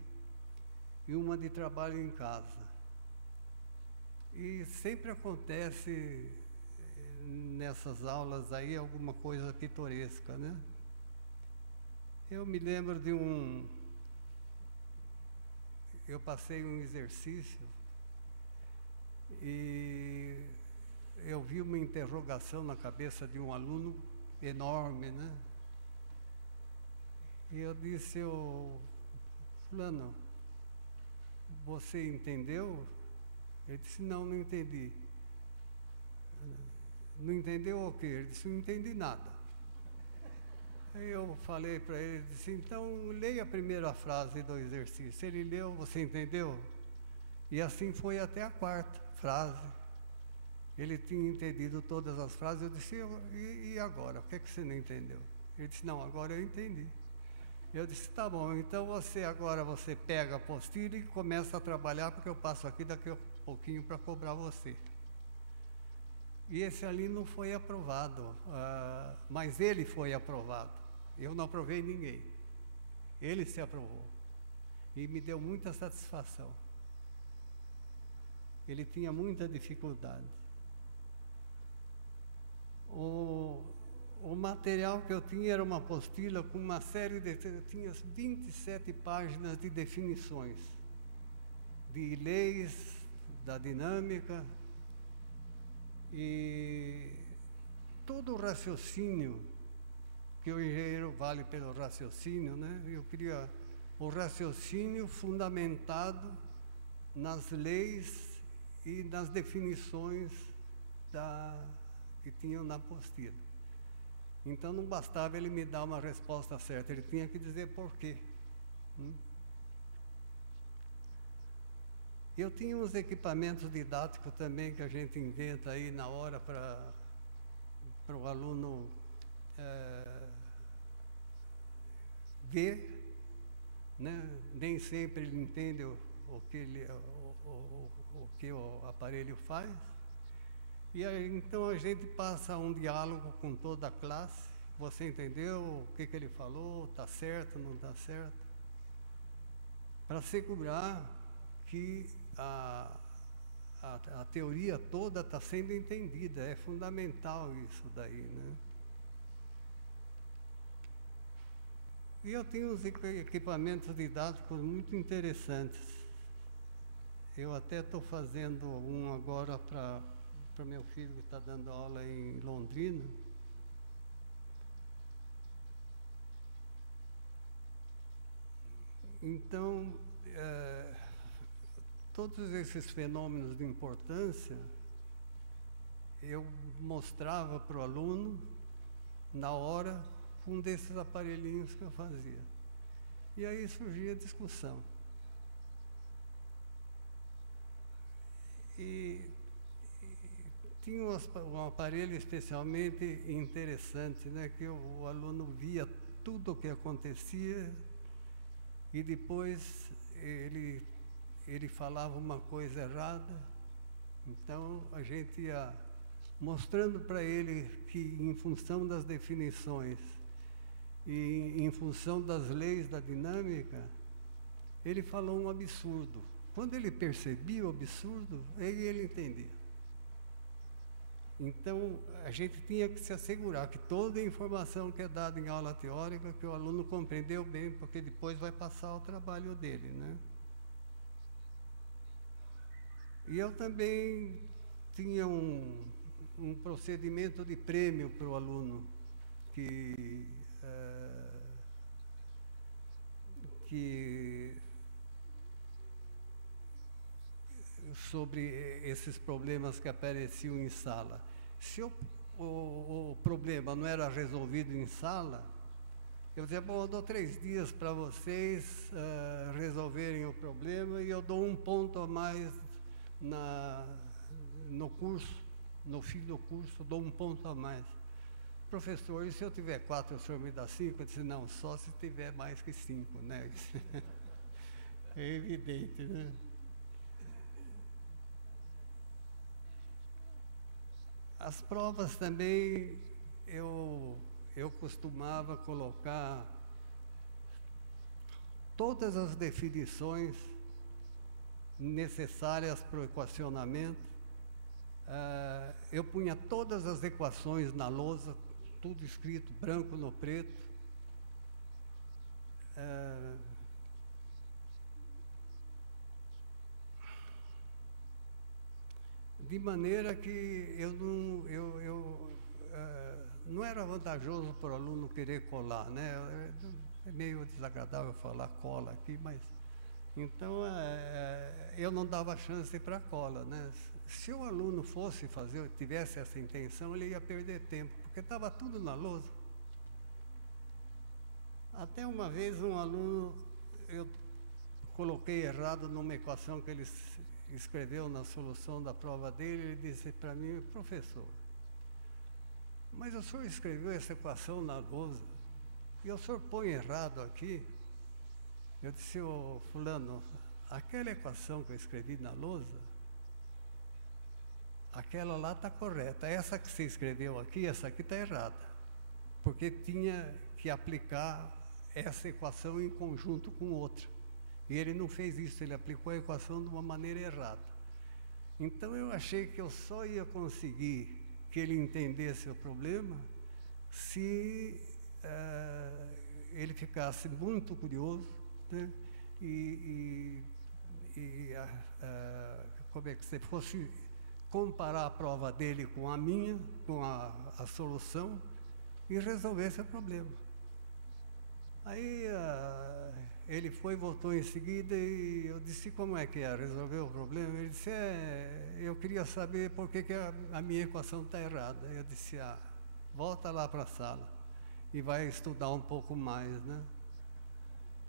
e 1 de trabalho em casa. E sempre acontece nessas aulas aí alguma coisa pitoresca, né? Eu me lembro de eu passei um exercício e eu vi uma interrogação na cabeça de um aluno enorme, né? E eu disse, fulano, você entendeu? Ele disse, não entendi. Não entendeu o quê? Ele disse, não entendi nada. Aí eu falei para ele, disse, então leia a primeira frase do exercício. Ele leu, você entendeu? E assim foi até a 4ª frase. Ele tinha entendido todas as frases. Eu disse, e agora? O que é que você não entendeu? Ele disse, não, agora eu entendi. Eu disse, tá bom, então agora você pega a apostila e começa a trabalhar, porque eu passo aqui daqui a pouquinho para cobrar você. E esse ali não foi aprovado, mas ele foi aprovado. Eu não aprovei ninguém. Ele se aprovou. E me deu muita satisfação. Ele tinha muita dificuldade. O material que eu tinha era uma apostila com uma série eu tinha 27 páginas de definições, de leis, da dinâmica, e todo o raciocínio que o engenheiro vale pelo raciocínio, né? Eu queria o raciocínio fundamentado nas leis e nas definições que tinham na apostila. Então não bastava ele me dar uma resposta certa, ele tinha que dizer por quê. Eu tinha uns equipamentos didáticos também que a gente inventa aí na hora para o aluno ver, né? Nem sempre ele entende o que o aparelho faz. E aí, então a gente passa um diálogo com toda a classe. Você entendeu o que ele falou? Está certo, não está certo? Para assegurar que a teoria toda está sendo entendida. É fundamental isso daí, né? E eu tenho uns equipamentos didáticos muito interessantes. Eu até estou fazendo um agora para meu filho que está dando aula em Londrina. Então, todos esses fenômenos de importância, eu mostrava para o aluno, na hora, um desses aparelhinhos que eu fazia. E aí surgia a discussão. E tinha um aparelho especialmente interessante, né, que o aluno via tudo o que acontecia e depois ele falava uma coisa errada. Então a gente ia mostrando para ele que, em função das definições e em função das leis da dinâmica, ele falou um absurdo. Quando ele percebia o absurdo, ele entendia. Então, a gente tinha que se assegurar que toda a informação que é dada em aula teórica, que o aluno compreendeu bem, porque depois vai passar o trabalho dele, né? E eu também tinha um procedimento de prêmio para o aluno, sobre esses problemas que apareciam em sala. Se o problema não era resolvido em sala, eu dizia, bom, eu dou 3 dias para vocês resolverem o problema e eu dou 1 ponto a mais no curso, no fim do curso, eu dou 1 ponto a mais. Professor, e se eu tiver 4, o senhor me dá 5? Eu disse, não, só se tiver mais que 5, né? É evidente, né? As provas também, eu costumava colocar todas as definições necessárias para o equacionamento. Eu punha todas as equações na lousa, tudo escrito branco no preto. De maneira que não era vantajoso para o aluno querer colar, né? É meio desagradável falar cola aqui, mas... Então, eu não dava chance para cola, né? Se o aluno fosse fazer, tivesse essa intenção, ele ia perder tempo, porque estava tudo na lousa. Até uma vez um aluno, eu coloquei errado numa equação que ele escreveu na solução da prova dele, ele disse para mim, professor, mas o senhor escreveu essa equação na lousa e o senhor põe errado aqui. Eu disse, ô fulano, aquela equação que eu escrevi na lousa, aquela lá está correta, essa que você escreveu aqui, essa aqui está errada, porque tinha que aplicar essa equação em conjunto com outra. E ele não fez isso, ele aplicou a equação de uma maneira errada. Então eu achei que eu só ia conseguir que ele entendesse o problema se ele ficasse muito curioso, né? Como é que você fosse comparar a prova dele com a minha, com a solução, e resolvesse o problema. Aí ele foi, voltou em seguida e eu disse, como é que é? Resolveu o problema? Ele disse, eu queria saber por que a minha equação está errada. Eu disse, volta lá para a sala e vai estudar um pouco mais, né?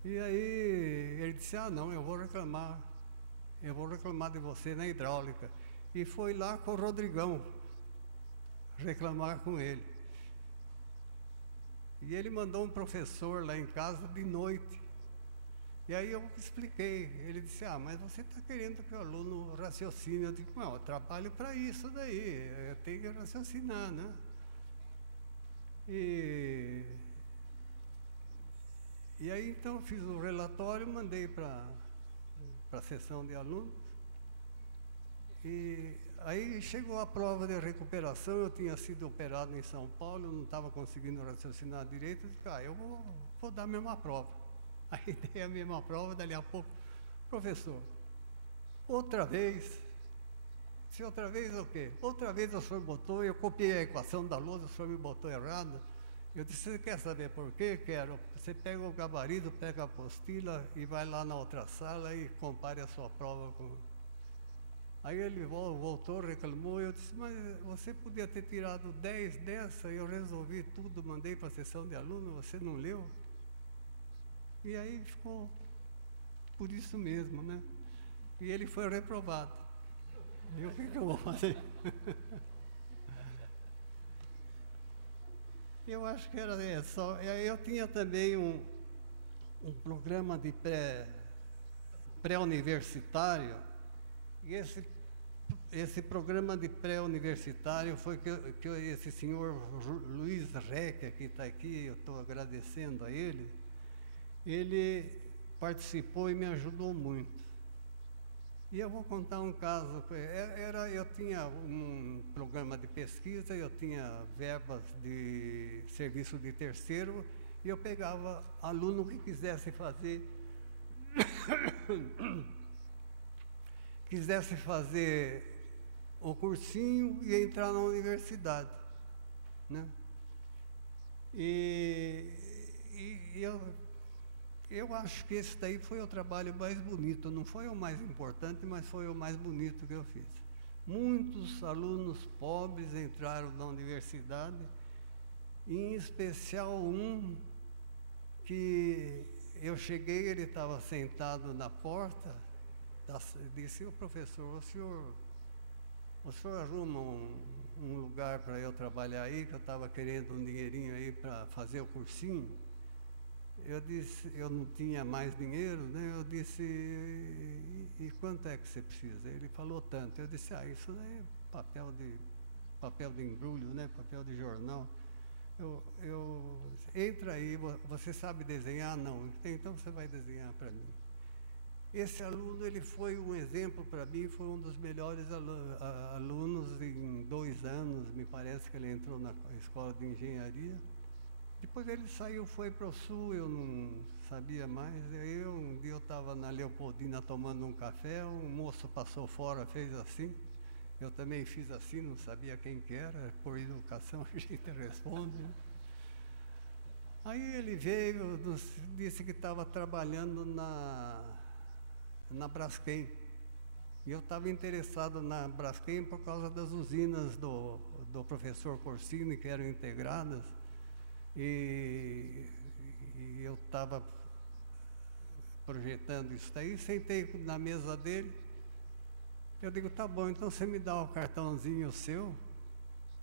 E aí ele disse, não, eu vou reclamar de você na hidráulica. E foi lá com o Rodrigão reclamar com ele. E ele mandou um professor lá em casa de noite. E aí eu expliquei. Ele disse, mas você está querendo que o aluno raciocine. Eu digo, não, eu trabalho para isso daí, eu tenho que raciocinar, né? E aí então fiz o relatório, mandei para a sessão de alunos. E aí chegou a prova de recuperação, eu tinha sido operado em São Paulo, eu não estava conseguindo raciocinar direito, eu disse, eu vou dar a mesma prova. Aí dei a mesma prova, dali a pouco, professor, outra vez. Se outra vez o quê? Outra vez o senhor botou, eu copiei a equação da lousa, o senhor me botou errado. Eu disse, você quer saber por quê? Quero. Você pega o gabarito, pega a apostila e vai lá na outra sala e compare a sua prova com... Aí ele voltou, reclamou, eu disse, mas você podia ter tirado 10 dessa, eu resolvi tudo, mandei para a sessão de aluno, você não leu? E aí ficou por isso mesmo, né? E ele foi reprovado. E o que eu vou fazer? Eu acho que era só. Eu tinha também um programa de pré-universitário, e esse programa de pré-universitário foi que esse senhor Luiz Reque, que está aqui, eu estou agradecendo a ele participou e me ajudou muito. E eu vou contar um caso. Eu tinha um programa de pesquisa, eu tinha verbas de serviço de terceiro, e eu pegava aluno que quisesse fazer o cursinho e entrar na universidade, né? E eu acho que esse daí foi o trabalho mais bonito, não foi o mais importante, mas foi o mais bonito que eu fiz. Muitos alunos pobres entraram na universidade, em especial um que eu cheguei, ele estava sentado na porta, disse, professor, o senhor arruma um lugar para eu trabalhar aí, que eu estava querendo um dinheirinho aí para fazer o cursinho? Eu disse, eu não tinha mais dinheiro, né? Eu disse, e quanto é que você precisa? Ele falou tanto. Eu disse, isso daí é papel de embrulho, né? Papel de jornal. Entra aí, você sabe desenhar? Não. Então você vai desenhar para mim. Esse aluno, ele foi um exemplo para mim, foi um dos melhores alunos em 2 anos, me parece que ele entrou na escola de engenharia. Depois ele saiu, foi para o sul, eu não sabia mais. Aí um dia eu estava na Leopoldina tomando um café, um moço passou fora, fez assim. Eu também fiz assim, não sabia quem que era, por educação a gente responde, né? Aí ele veio, disse que estava trabalhando na Braskem. E eu estava interessado na Braskem por causa das usinas do professor Corsini, que eram integradas. E eu estava projetando isso daí, sentei na mesa dele, eu digo, tá bom, então você me dá o cartãozinho seu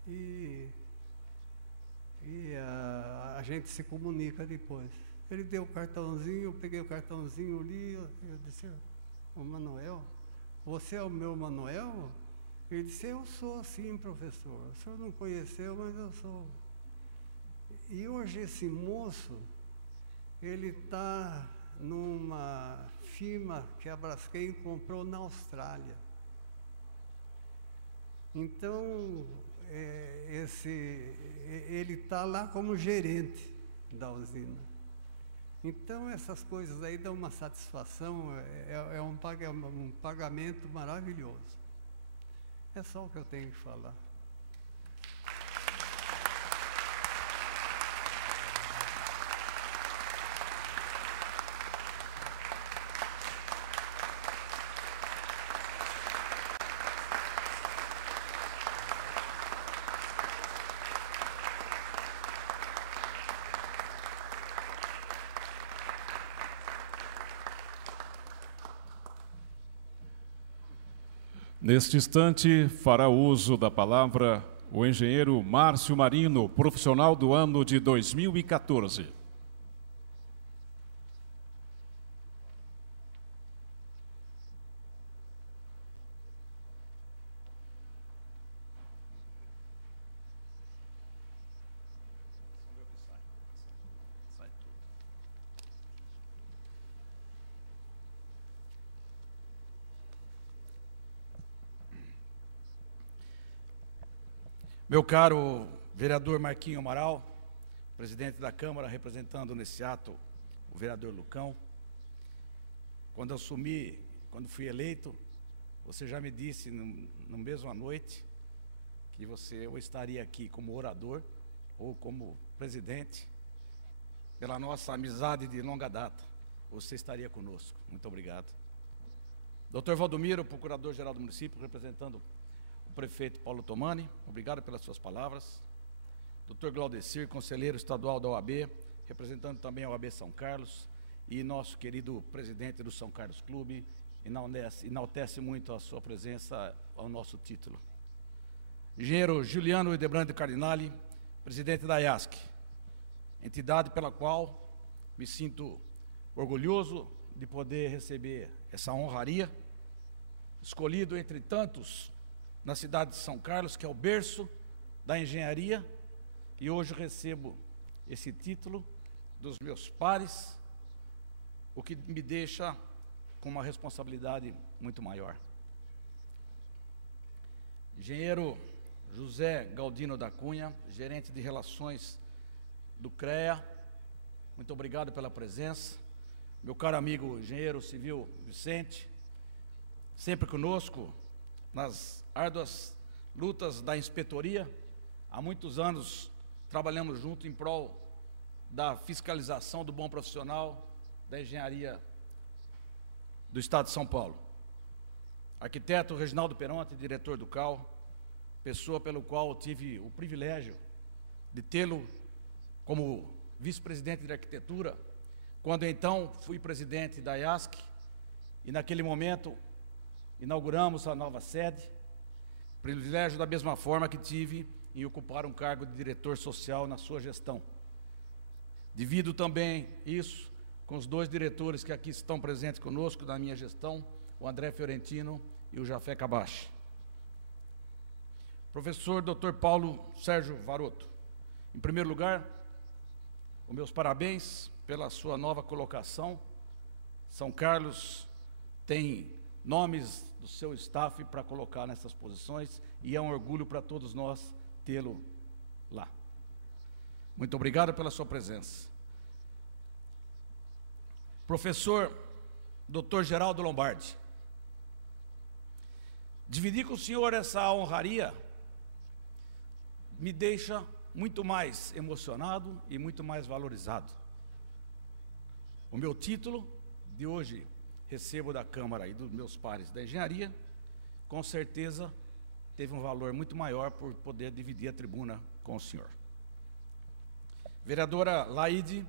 e a gente se comunica depois. Ele deu o cartãozinho, eu peguei o cartãozinho, li, eu disse, o Manuel, você é o meu Manuel? Ele disse, eu sou sim, professor, o senhor não conheceu, mas eu sou. E hoje esse moço, ele está numa firma que a Braskem comprou na Austrália. Então, ele está lá como gerente da usina. Então, essas coisas aí dão uma satisfação, é um pagamento maravilhoso. É só o que eu tenho que falar. Neste instante, fará uso da palavra o engenheiro Márcio Marino, profissional do ano de 2014. Meu caro vereador Marquinho Amaral, presidente da Câmara, representando nesse ato o vereador Lucão, quando fui eleito, você já me disse na mesma noite que você ou estaria aqui como orador ou como presidente, pela nossa amizade de longa data, você estaria conosco. Muito obrigado. Dr. Valdomiro, procurador-geral do município, representando o prefeito Paulo Tomani, obrigado pelas suas palavras. Dr. Glaudecir, conselheiro estadual da OAB, representando também a OAB São Carlos, e nosso querido presidente do São Carlos Clube, enaltece muito a sua presença ao nosso título. Engenheiro Juliano Idebrando Cardinali, presidente da IASC, entidade pela qual me sinto orgulhoso de poder receber essa honraria, escolhido entre tantos na cidade de São Carlos, que é o berço da engenharia, e hoje recebo esse título dos meus pares, o que me deixa com uma responsabilidade muito maior. Engenheiro José Galdino da Cunha, gerente de relações do CREA, muito obrigado pela presença. Meu caro amigo engenheiro civil Vicente, sempre conosco nas árduas lutas da inspetoria. Há muitos anos trabalhamos juntos em prol da fiscalização do bom profissional da engenharia do Estado de São Paulo. Arquiteto Reginaldo Peronte, diretor do CAL, pessoa pelo qual tive o privilégio de tê-lo como vice-presidente de arquitetura, quando então fui presidente da IASC, e naquele momento inauguramos a nova sede, privilégio da mesma forma que tive em ocupar um cargo de diretor social na sua gestão. Divido também isso com os dois diretores que aqui estão presentes conosco na minha gestão, o André Fiorentino e o Jafé Cabache. Professor Dr. Paulo Sérgio Varoto, em primeiro lugar, os meus parabéns pela sua nova colocação. São Carlos tem nomes do seu staff para colocar nessas posições, e é um orgulho para todos nós tê-lo lá. Muito obrigado pela sua presença. Professor Dr. Geraldo Lombardi, dividir com o senhor essa honraria me deixa muito mais emocionado e muito mais valorizado. O meu título de hoje recebo da Câmara e dos meus pares da engenharia, com certeza teve um valor muito maior por poder dividir a tribuna com o senhor. Vereadora Laide,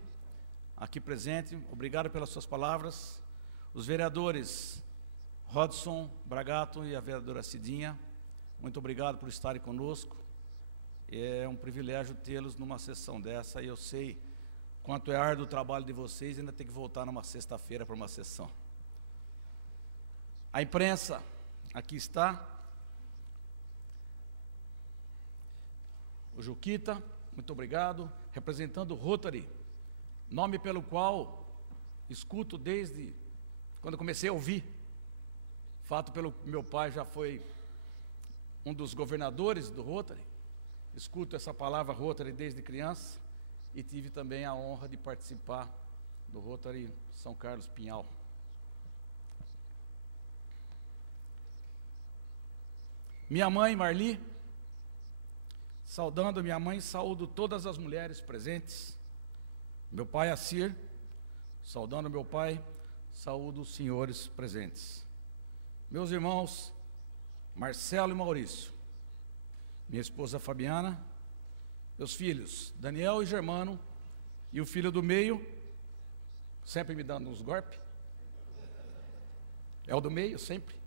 aqui presente, obrigado pelas suas palavras. Os vereadores Rodson Bragato e a vereadora Cidinha, muito obrigado por estarem conosco. É um privilégio tê-los numa sessão dessa, e eu sei quanto é árduo o trabalho de vocês, e ainda tem que voltar numa sexta-feira para uma sessão. A imprensa, aqui está. O Juquita, muito obrigado. Representando o Rotary, nome pelo qual escuto desde quando comecei a ouvir. Fato pelo que meu pai já foi um dos governadores do Rotary. Escuto essa palavra Rotary desde criança, e tive também a honra de participar do Rotary São Carlos Pinhal. Minha mãe, Marli, saudando minha mãe, saúdo todas as mulheres presentes. Meu pai, Assir, saudando meu pai, saúdo os senhores presentes. Meus irmãos, Marcelo e Maurício, minha esposa Fabiana, meus filhos, Daniel e Germano, e o filho do meio, sempre me dando uns golpes, é o do meio, sempre.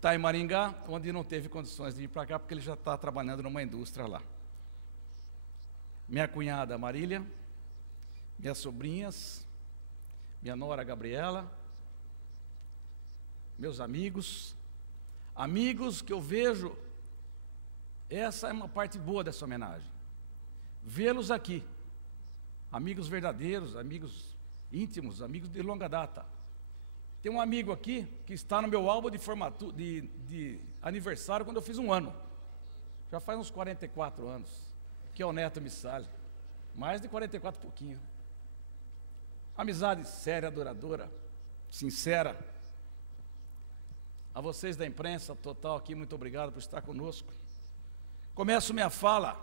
está em Maringá, onde não teve condições de ir para cá, porque ele já está trabalhando numa indústria lá. Minha cunhada Marília, minhas sobrinhas, minha nora Gabriela, meus amigos que eu vejo, essa é uma parte boa dessa homenagem. Vê-los aqui, amigos verdadeiros, amigos íntimos, amigos de longa data. Tem um amigo aqui que está no meu álbum de aniversário quando eu fiz 1 ano. Já faz uns 44 anos, que é o Neto Missali. Mais de 44 e pouquinho. Amizade séria, duradoura, sincera. A vocês da imprensa total aqui, muito obrigado por estar conosco. Começo minha fala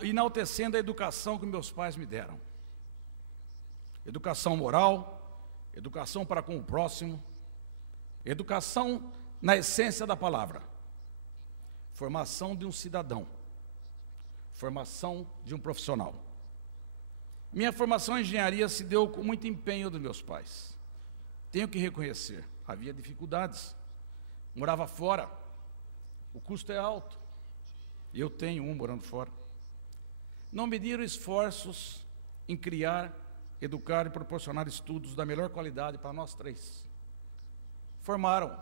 enaltecendo a educação que meus pais me deram. Educação moral, educação para com o próximo, educação na essência da palavra. Formação de um cidadão, formação de um profissional. Minha formação em engenharia se deu com muito empenho dos meus pais. Tenho que reconhecer, havia dificuldades, morava fora, o custo é alto, e eu tenho um morando fora. Não mediram esforços em criar, educar e proporcionar estudos da melhor qualidade para nós 3. Formaram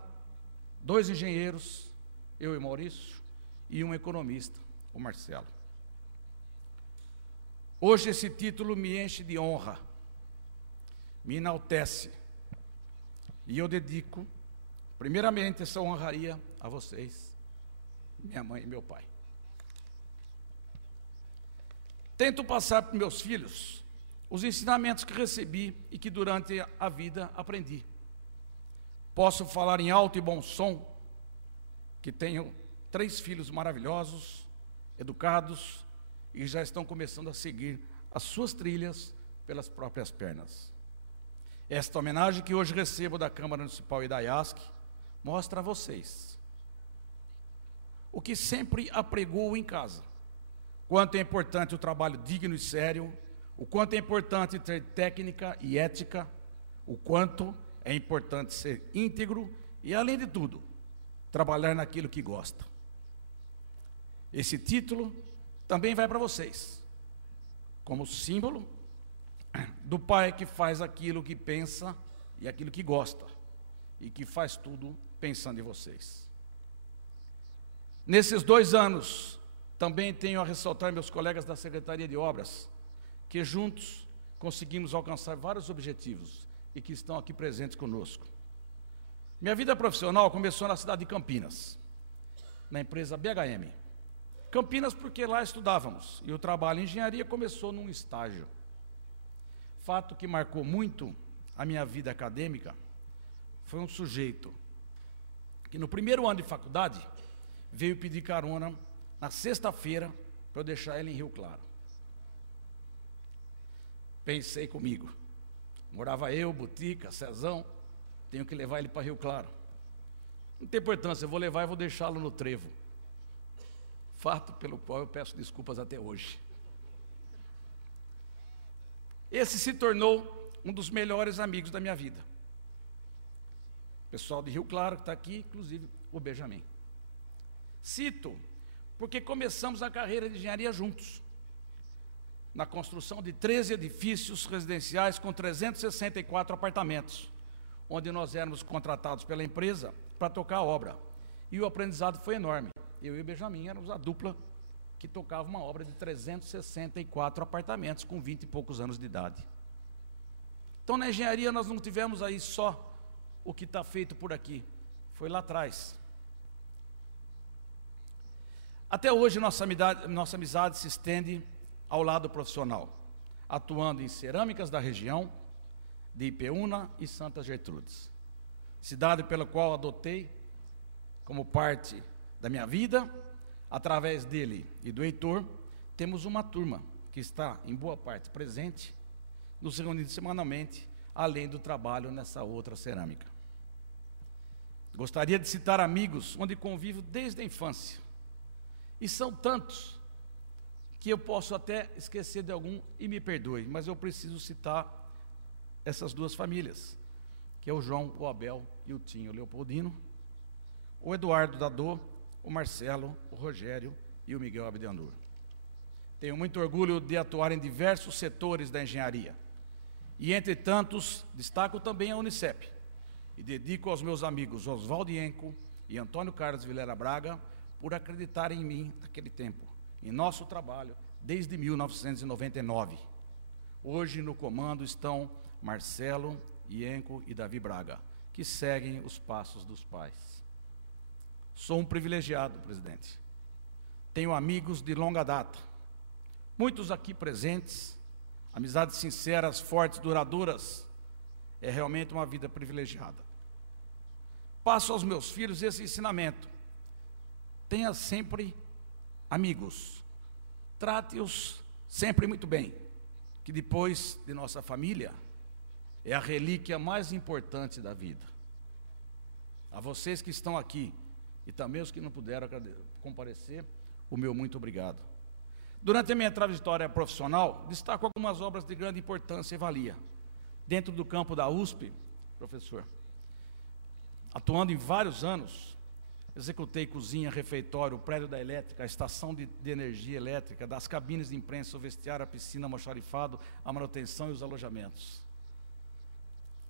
2 engenheiros, eu e Maurício, e um economista, o Marcelo. Hoje esse título me enche de honra, me enaltece, e eu dedico, primeiramente, essa honraria a vocês, minha mãe e meu pai. Tento passar para meus filhos os ensinamentos que recebi e que durante a vida aprendi. Posso falar em alto e bom som que tenho 3 filhos maravilhosos, educados, e já estão começando a seguir as suas trilhas pelas próprias pernas. Esta homenagem que hoje recebo da Câmara Municipal e da IASC mostra a vocês o que sempre apregou em casa, quanto é importante o trabalho digno e sério, o quanto é importante ter técnica e ética, o quanto é importante ser íntegro e, além de tudo, trabalhar naquilo que gosta. Esse título também vai para vocês, como símbolo do pai que faz aquilo que pensa e aquilo que gosta, e que faz tudo pensando em vocês. Nesses 2 anos, também tenho a ressaltar meus colegas da Secretaria de Obras, que juntos conseguimos alcançar vários objetivos e que estão aqui presentes conosco. Minha vida profissional começou na cidade de Campinas, na empresa BHM. Campinas porque lá estudávamos, e o trabalho em engenharia começou num estágio. Fato que marcou muito a minha vida acadêmica foi um sujeito que no primeiro ano de faculdade veio pedir carona na sexta-feira para eu deixar ele em Rio Claro. Pensei comigo, morava eu, Butica, Cezão, tenho que levar ele para Rio Claro. Não tem importância, eu vou levar e vou deixá-lo no trevo. Fato pelo qual eu peço desculpas até hoje. Esse se tornou um dos melhores amigos da minha vida. Pessoal de Rio Claro que está aqui, inclusive o Benjamin. Cito, porque começamos a carreira de engenharia juntos, na construção de 13 edifícios residenciais com 364 apartamentos, onde nós éramos contratados pela empresa para tocar a obra. E o aprendizado foi enorme. Eu e o Benjamin éramos a dupla que tocava uma obra de 364 apartamentos com 20 e poucos anos de idade. Então, na engenharia, nós não tivemos aí só o que está feito por aqui, foi lá atrás. Até hoje, nossa amizade se estende ao lado profissional, atuando em cerâmicas da região, de Ipeúna e Santa Gertrudes, cidade pela qual adotei como parte da minha vida. Através dele e do Heitor, temos uma turma que está, em boa parte, presente, nos reunindo semanalmente, além do trabalho nessa outra cerâmica. Gostaria de citar amigos onde convivo desde a infância, e são tantos que eu posso até esquecer de algum e me perdoe, mas eu preciso citar essas 2 famílias, que é o João, o Abel e o Tinho, o Leopoldino, o Eduardo Dadô, o Marcelo, o Rogério e o Miguel Abdendur. Tenho muito orgulho de atuar em diversos setores da engenharia. E, entre tantos, destaco também a Unicep. E dedico aos meus amigos Oswaldo Ienco e Antônio Carlos Vilela Braga por acreditarem em mim naquele tempo, em nosso trabalho, desde 1999. Hoje, no comando, estão Marcelo, Ienco e Davi Braga, que seguem os passos dos pais. Sou um privilegiado, presidente. Tenho amigos de longa data, muitos aqui presentes, amizades sinceras, fortes, duradouras. É realmente uma vida privilegiada. Passo aos meus filhos esse ensinamento. Tenha sempre amigos. Trate-os sempre muito bem, que depois de nossa família, é a relíquia mais importante da vida. A vocês que estão aqui, e também os que não puderam comparecer, o meu muito obrigado. Durante a minha trajetória profissional, destaco algumas obras de grande importância e valia. Dentro do campo da USP, professor, atuando em vários anos, executei cozinha, refeitório, prédio da elétrica, a estação de energia elétrica, das cabines de imprensa, o vestiário, a piscina, o almoxarifado, a manutenção e os alojamentos.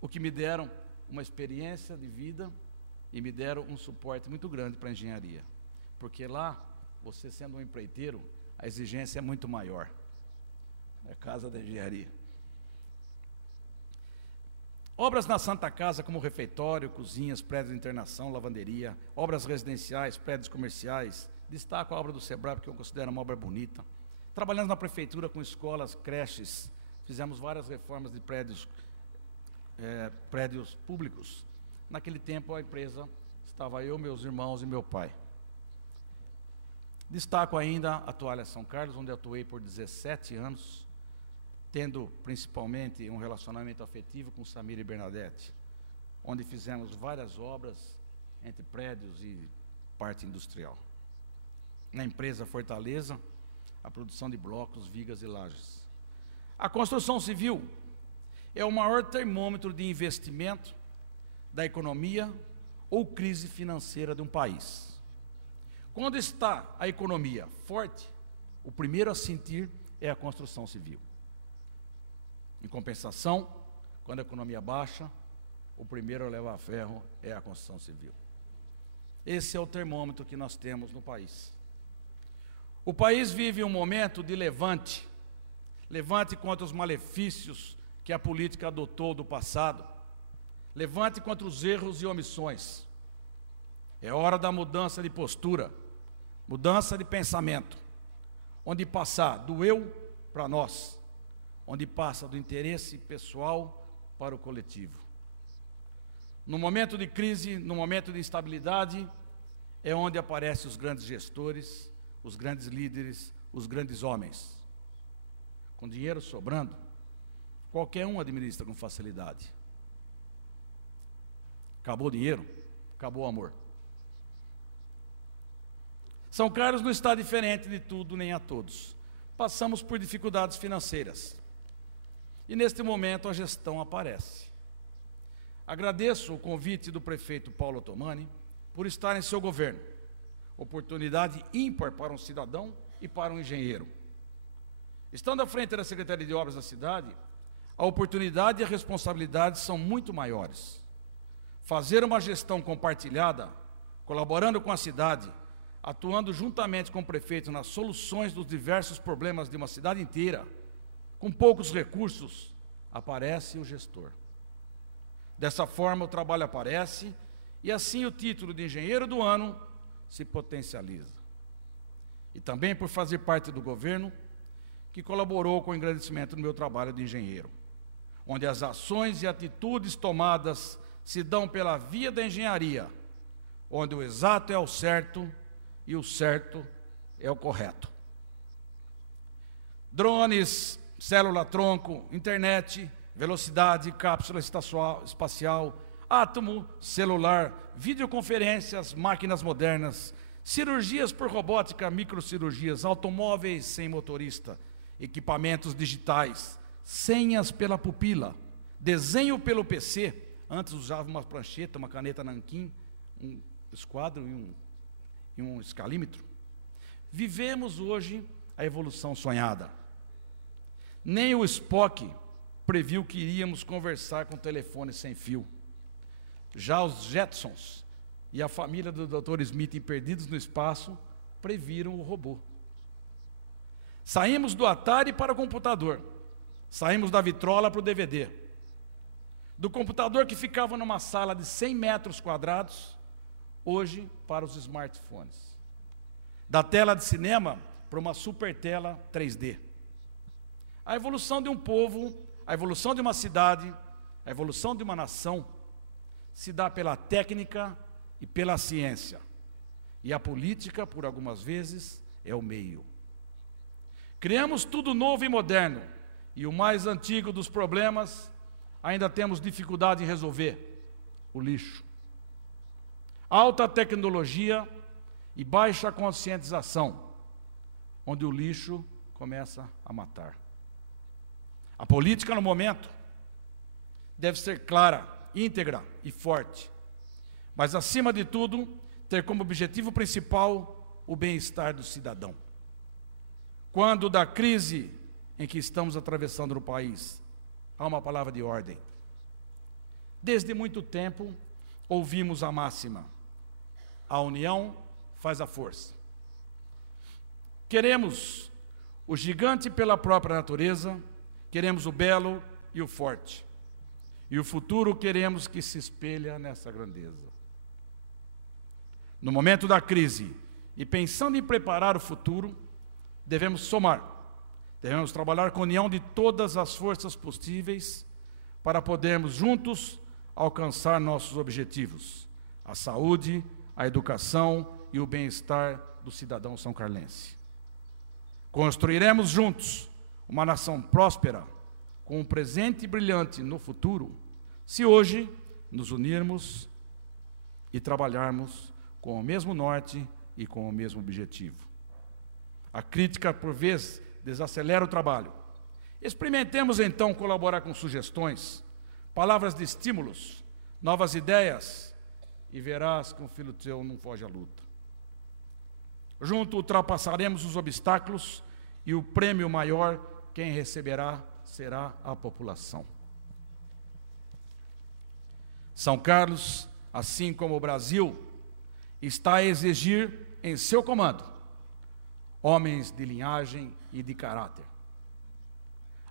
O que me deram uma experiência de vida e me deram um suporte muito grande para a engenharia. Porque lá, você sendo um empreiteiro, a exigência é muito maior. É casa da engenharia. Obras na Santa Casa, como refeitório, cozinhas, prédios de internação, lavanderia, obras residenciais, prédios comerciais. Destaco a obra do Sebrae, porque eu considero uma obra bonita. Trabalhamos na prefeitura com escolas, creches, fizemos várias reformas de prédios públicos. Naquele tempo, a empresa estava eu, meus irmãos e meu pai. Destaco ainda a Toalha São Carlos, onde atuei por 17 anos, tendo principalmente um relacionamento afetivo com Samir e Bernadette, onde fizemos várias obras entre prédios e parte industrial. Na empresa Fortaleza, a produção de blocos, vigas e lajes. A construção civil é o maior termômetro de investimento da economia ou crise financeira de um país. Quando está a economia forte, o primeiro a sentir é a construção civil. Em compensação, quando a economia baixa, o primeiro a levar ferro é a construção civil. Esse é o termômetro que nós temos no país. O país vive um momento de levante contra os malefícios que a política adotou do passado, levante contra os erros e omissões. É hora da mudança de postura, mudança de pensamento, onde passar do eu para nós, onde passa do interesse pessoal para o coletivo. No momento de crise, no momento de instabilidade, é onde aparecem os grandes gestores, os grandes líderes, os grandes homens. Com dinheiro sobrando, qualquer um administra com facilidade. Acabou o dinheiro, acabou o amor. São Carlos não está diferente de tudo nem a todos. Passamos por dificuldades financeiras. E neste momento a gestão aparece. Agradeço o convite do prefeito Paulo Otomani por estar em seu governo. Oportunidade ímpar para um cidadão e para um engenheiro. Estando à frente da Secretaria de Obras da cidade, a oportunidade e a responsabilidade são muito maiores. Fazer uma gestão compartilhada, colaborando com a cidade, atuando juntamente com o prefeito nas soluções dos diversos problemas de uma cidade inteira, com poucos recursos, aparece o gestor. Dessa forma, o trabalho aparece e assim o título de engenheiro do ano se potencializa. E também por fazer parte do governo, que colaborou com o engrandecimento do meu trabalho de engenheiro, onde as ações e atitudes tomadas se dão pela via da engenharia, onde o exato é o certo e o certo é o correto. Drones, célula-tronco, internet, velocidade, cápsula espacial, átomo, celular, videoconferências, máquinas modernas, cirurgias por robótica, microcirurgias, automóveis sem motorista, equipamentos digitais, senhas pela pupila, desenho pelo PC, Antes usava uma prancheta, uma caneta nanquim, um esquadro e um escalímetro. Vivemos hoje a evolução sonhada. Nem o Spock previu que iríamos conversar com telefone sem fio. Já os Jetsons e a família do Dr. Smith em Perdidos no Espaço previram o robô. Saímos do Atari para o computador. Saímos da vitrola para o DVD. Do computador que ficava numa sala de 100 metros quadrados, hoje para os smartphones. Da tela de cinema para uma super tela 3D. A evolução de um povo, a evolução de uma cidade, a evolução de uma nação se dá pela técnica e pela ciência. E a política, por algumas vezes, é o meio. Criamos tudo novo e moderno, e o mais antigo dos problemas ainda temos dificuldade em resolver: o lixo. Alta tecnologia e baixa conscientização, onde o lixo começa a matar. A política, no momento, deve ser clara, íntegra e forte, mas, acima de tudo, ter como objetivo principal o bem-estar do cidadão. Quando da crise em que estamos atravessando no país, há uma palavra de ordem. Desde muito tempo, ouvimos a máxima: a união faz a força. Queremos o gigante pela própria natureza, queremos o belo e o forte. E o futuro queremos que se espelha nessa grandeza. No momento da crise, e pensando em preparar o futuro, devemos somar, devemos trabalhar com a união de todas as forças possíveis para podermos juntos alcançar nossos objetivos: a saúde, a educação e o bem-estar do cidadão são-carlense. Construiremos juntos uma nação próspera, com um presente brilhante no futuro, se hoje nos unirmos e trabalharmos com o mesmo norte e com o mesmo objetivo. A crítica, por vezes, desacelera o trabalho. Experimentemos, então, colaborar com sugestões, palavras de estímulos, novas ideias, e verás que um filho teu não foge à luta. Junto ultrapassaremos os obstáculos e o prêmio maior, quem receberá será a população. São Carlos, assim como o Brasil, está a exigir em seu comando homens de linhagem e de caráter.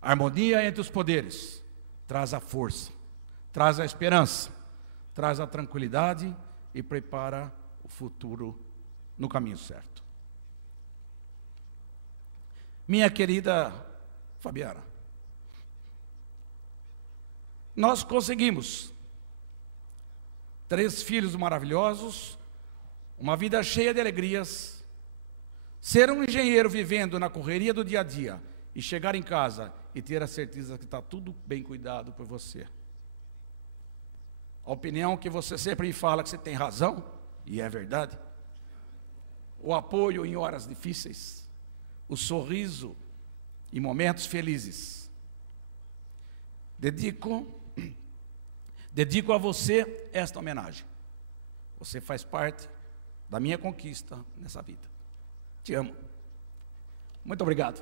A harmonia entre os poderes traz a força, traz a esperança, traz a tranquilidade e prepara o futuro no caminho certo. Minha querida Fabiana, nós conseguimos 3 filhos maravilhosos, uma vida cheia de alegrias, ser um engenheiro vivendo na correria do dia a dia e chegar em casa e ter a certeza que está tudo bem cuidado por você. A opinião que você sempre me fala que você tem razão, e é verdade. O apoio em horas difíceis, o sorriso em momentos felizes. Dedico a você esta homenagem. Você faz parte da minha conquista nessa vida. Te amo. Muito obrigado.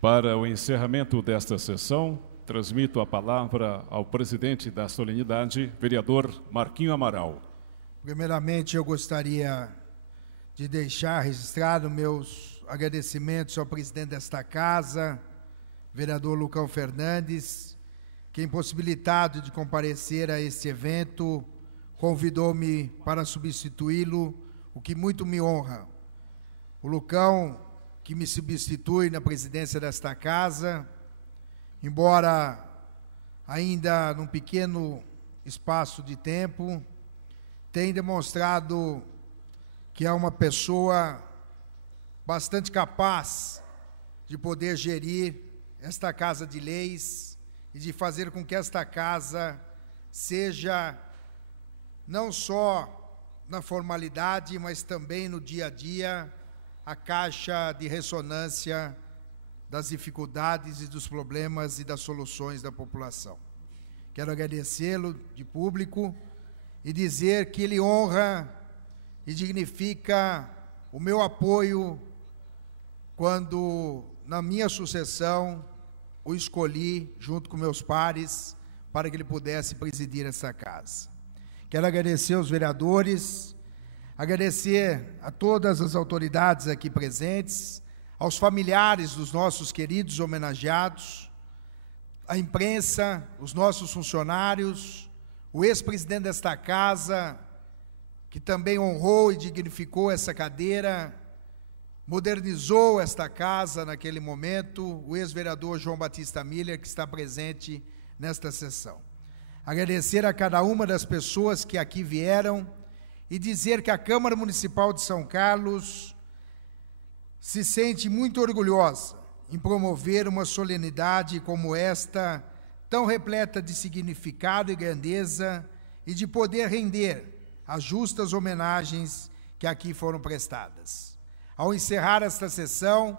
Para o encerramento desta sessão, transmito a palavra ao presidente da solenidade, vereador Marquinho Amaral. Primeiramente, eu gostaria de deixar registrado meus agradecimentos ao presidente desta casa, vereador Lucão Fernandes, que, impossibilitado de comparecer a este evento, convidou-me para substituí-lo, o que muito me honra. O Lucão, que me substitui na presidência desta casa, embora ainda num pequeno espaço de tempo, tem demonstrado que é uma pessoa bastante capaz de poder gerir esta Casa de Leis e de fazer com que esta casa seja não só na formalidade, mas também no dia a dia, a caixa de ressonância das dificuldades e dos problemas e das soluções da população. Quero agradecê-lo de público e dizer que ele honra e dignifica o meu apoio quando, na minha sucessão, o escolhi junto com meus pares para que ele pudesse presidir essa casa. Quero agradecer aos vereadores, agradecer a todas as autoridades aqui presentes, aos familiares dos nossos queridos homenageados, a imprensa, os nossos funcionários, o ex-presidente desta casa, que também honrou e dignificou essa cadeira, modernizou esta casa naquele momento, o ex-vereador João Batista Miller, que está presente nesta sessão. Agradecer a cada uma das pessoas que aqui vieram e dizer que a Câmara Municipal de São Carlos se sente muito orgulhosa em promover uma solenidade como esta, tão repleta de significado e grandeza, e de poder render as justas homenagens que aqui foram prestadas. Ao encerrar esta sessão,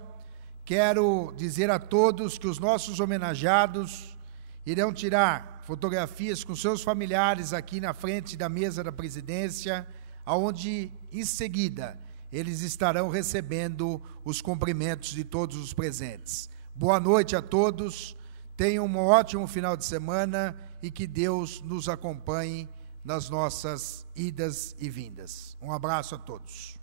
quero dizer a todos que os nossos homenageados irão tirar fotografias com seus familiares aqui na frente da mesa da presidência, aonde, em seguida, eles estarão recebendo os cumprimentos de todos os presentes. Boa noite a todos, tenham um ótimo final de semana e que Deus nos acompanhe nas nossas idas e vindas. Um abraço a todos.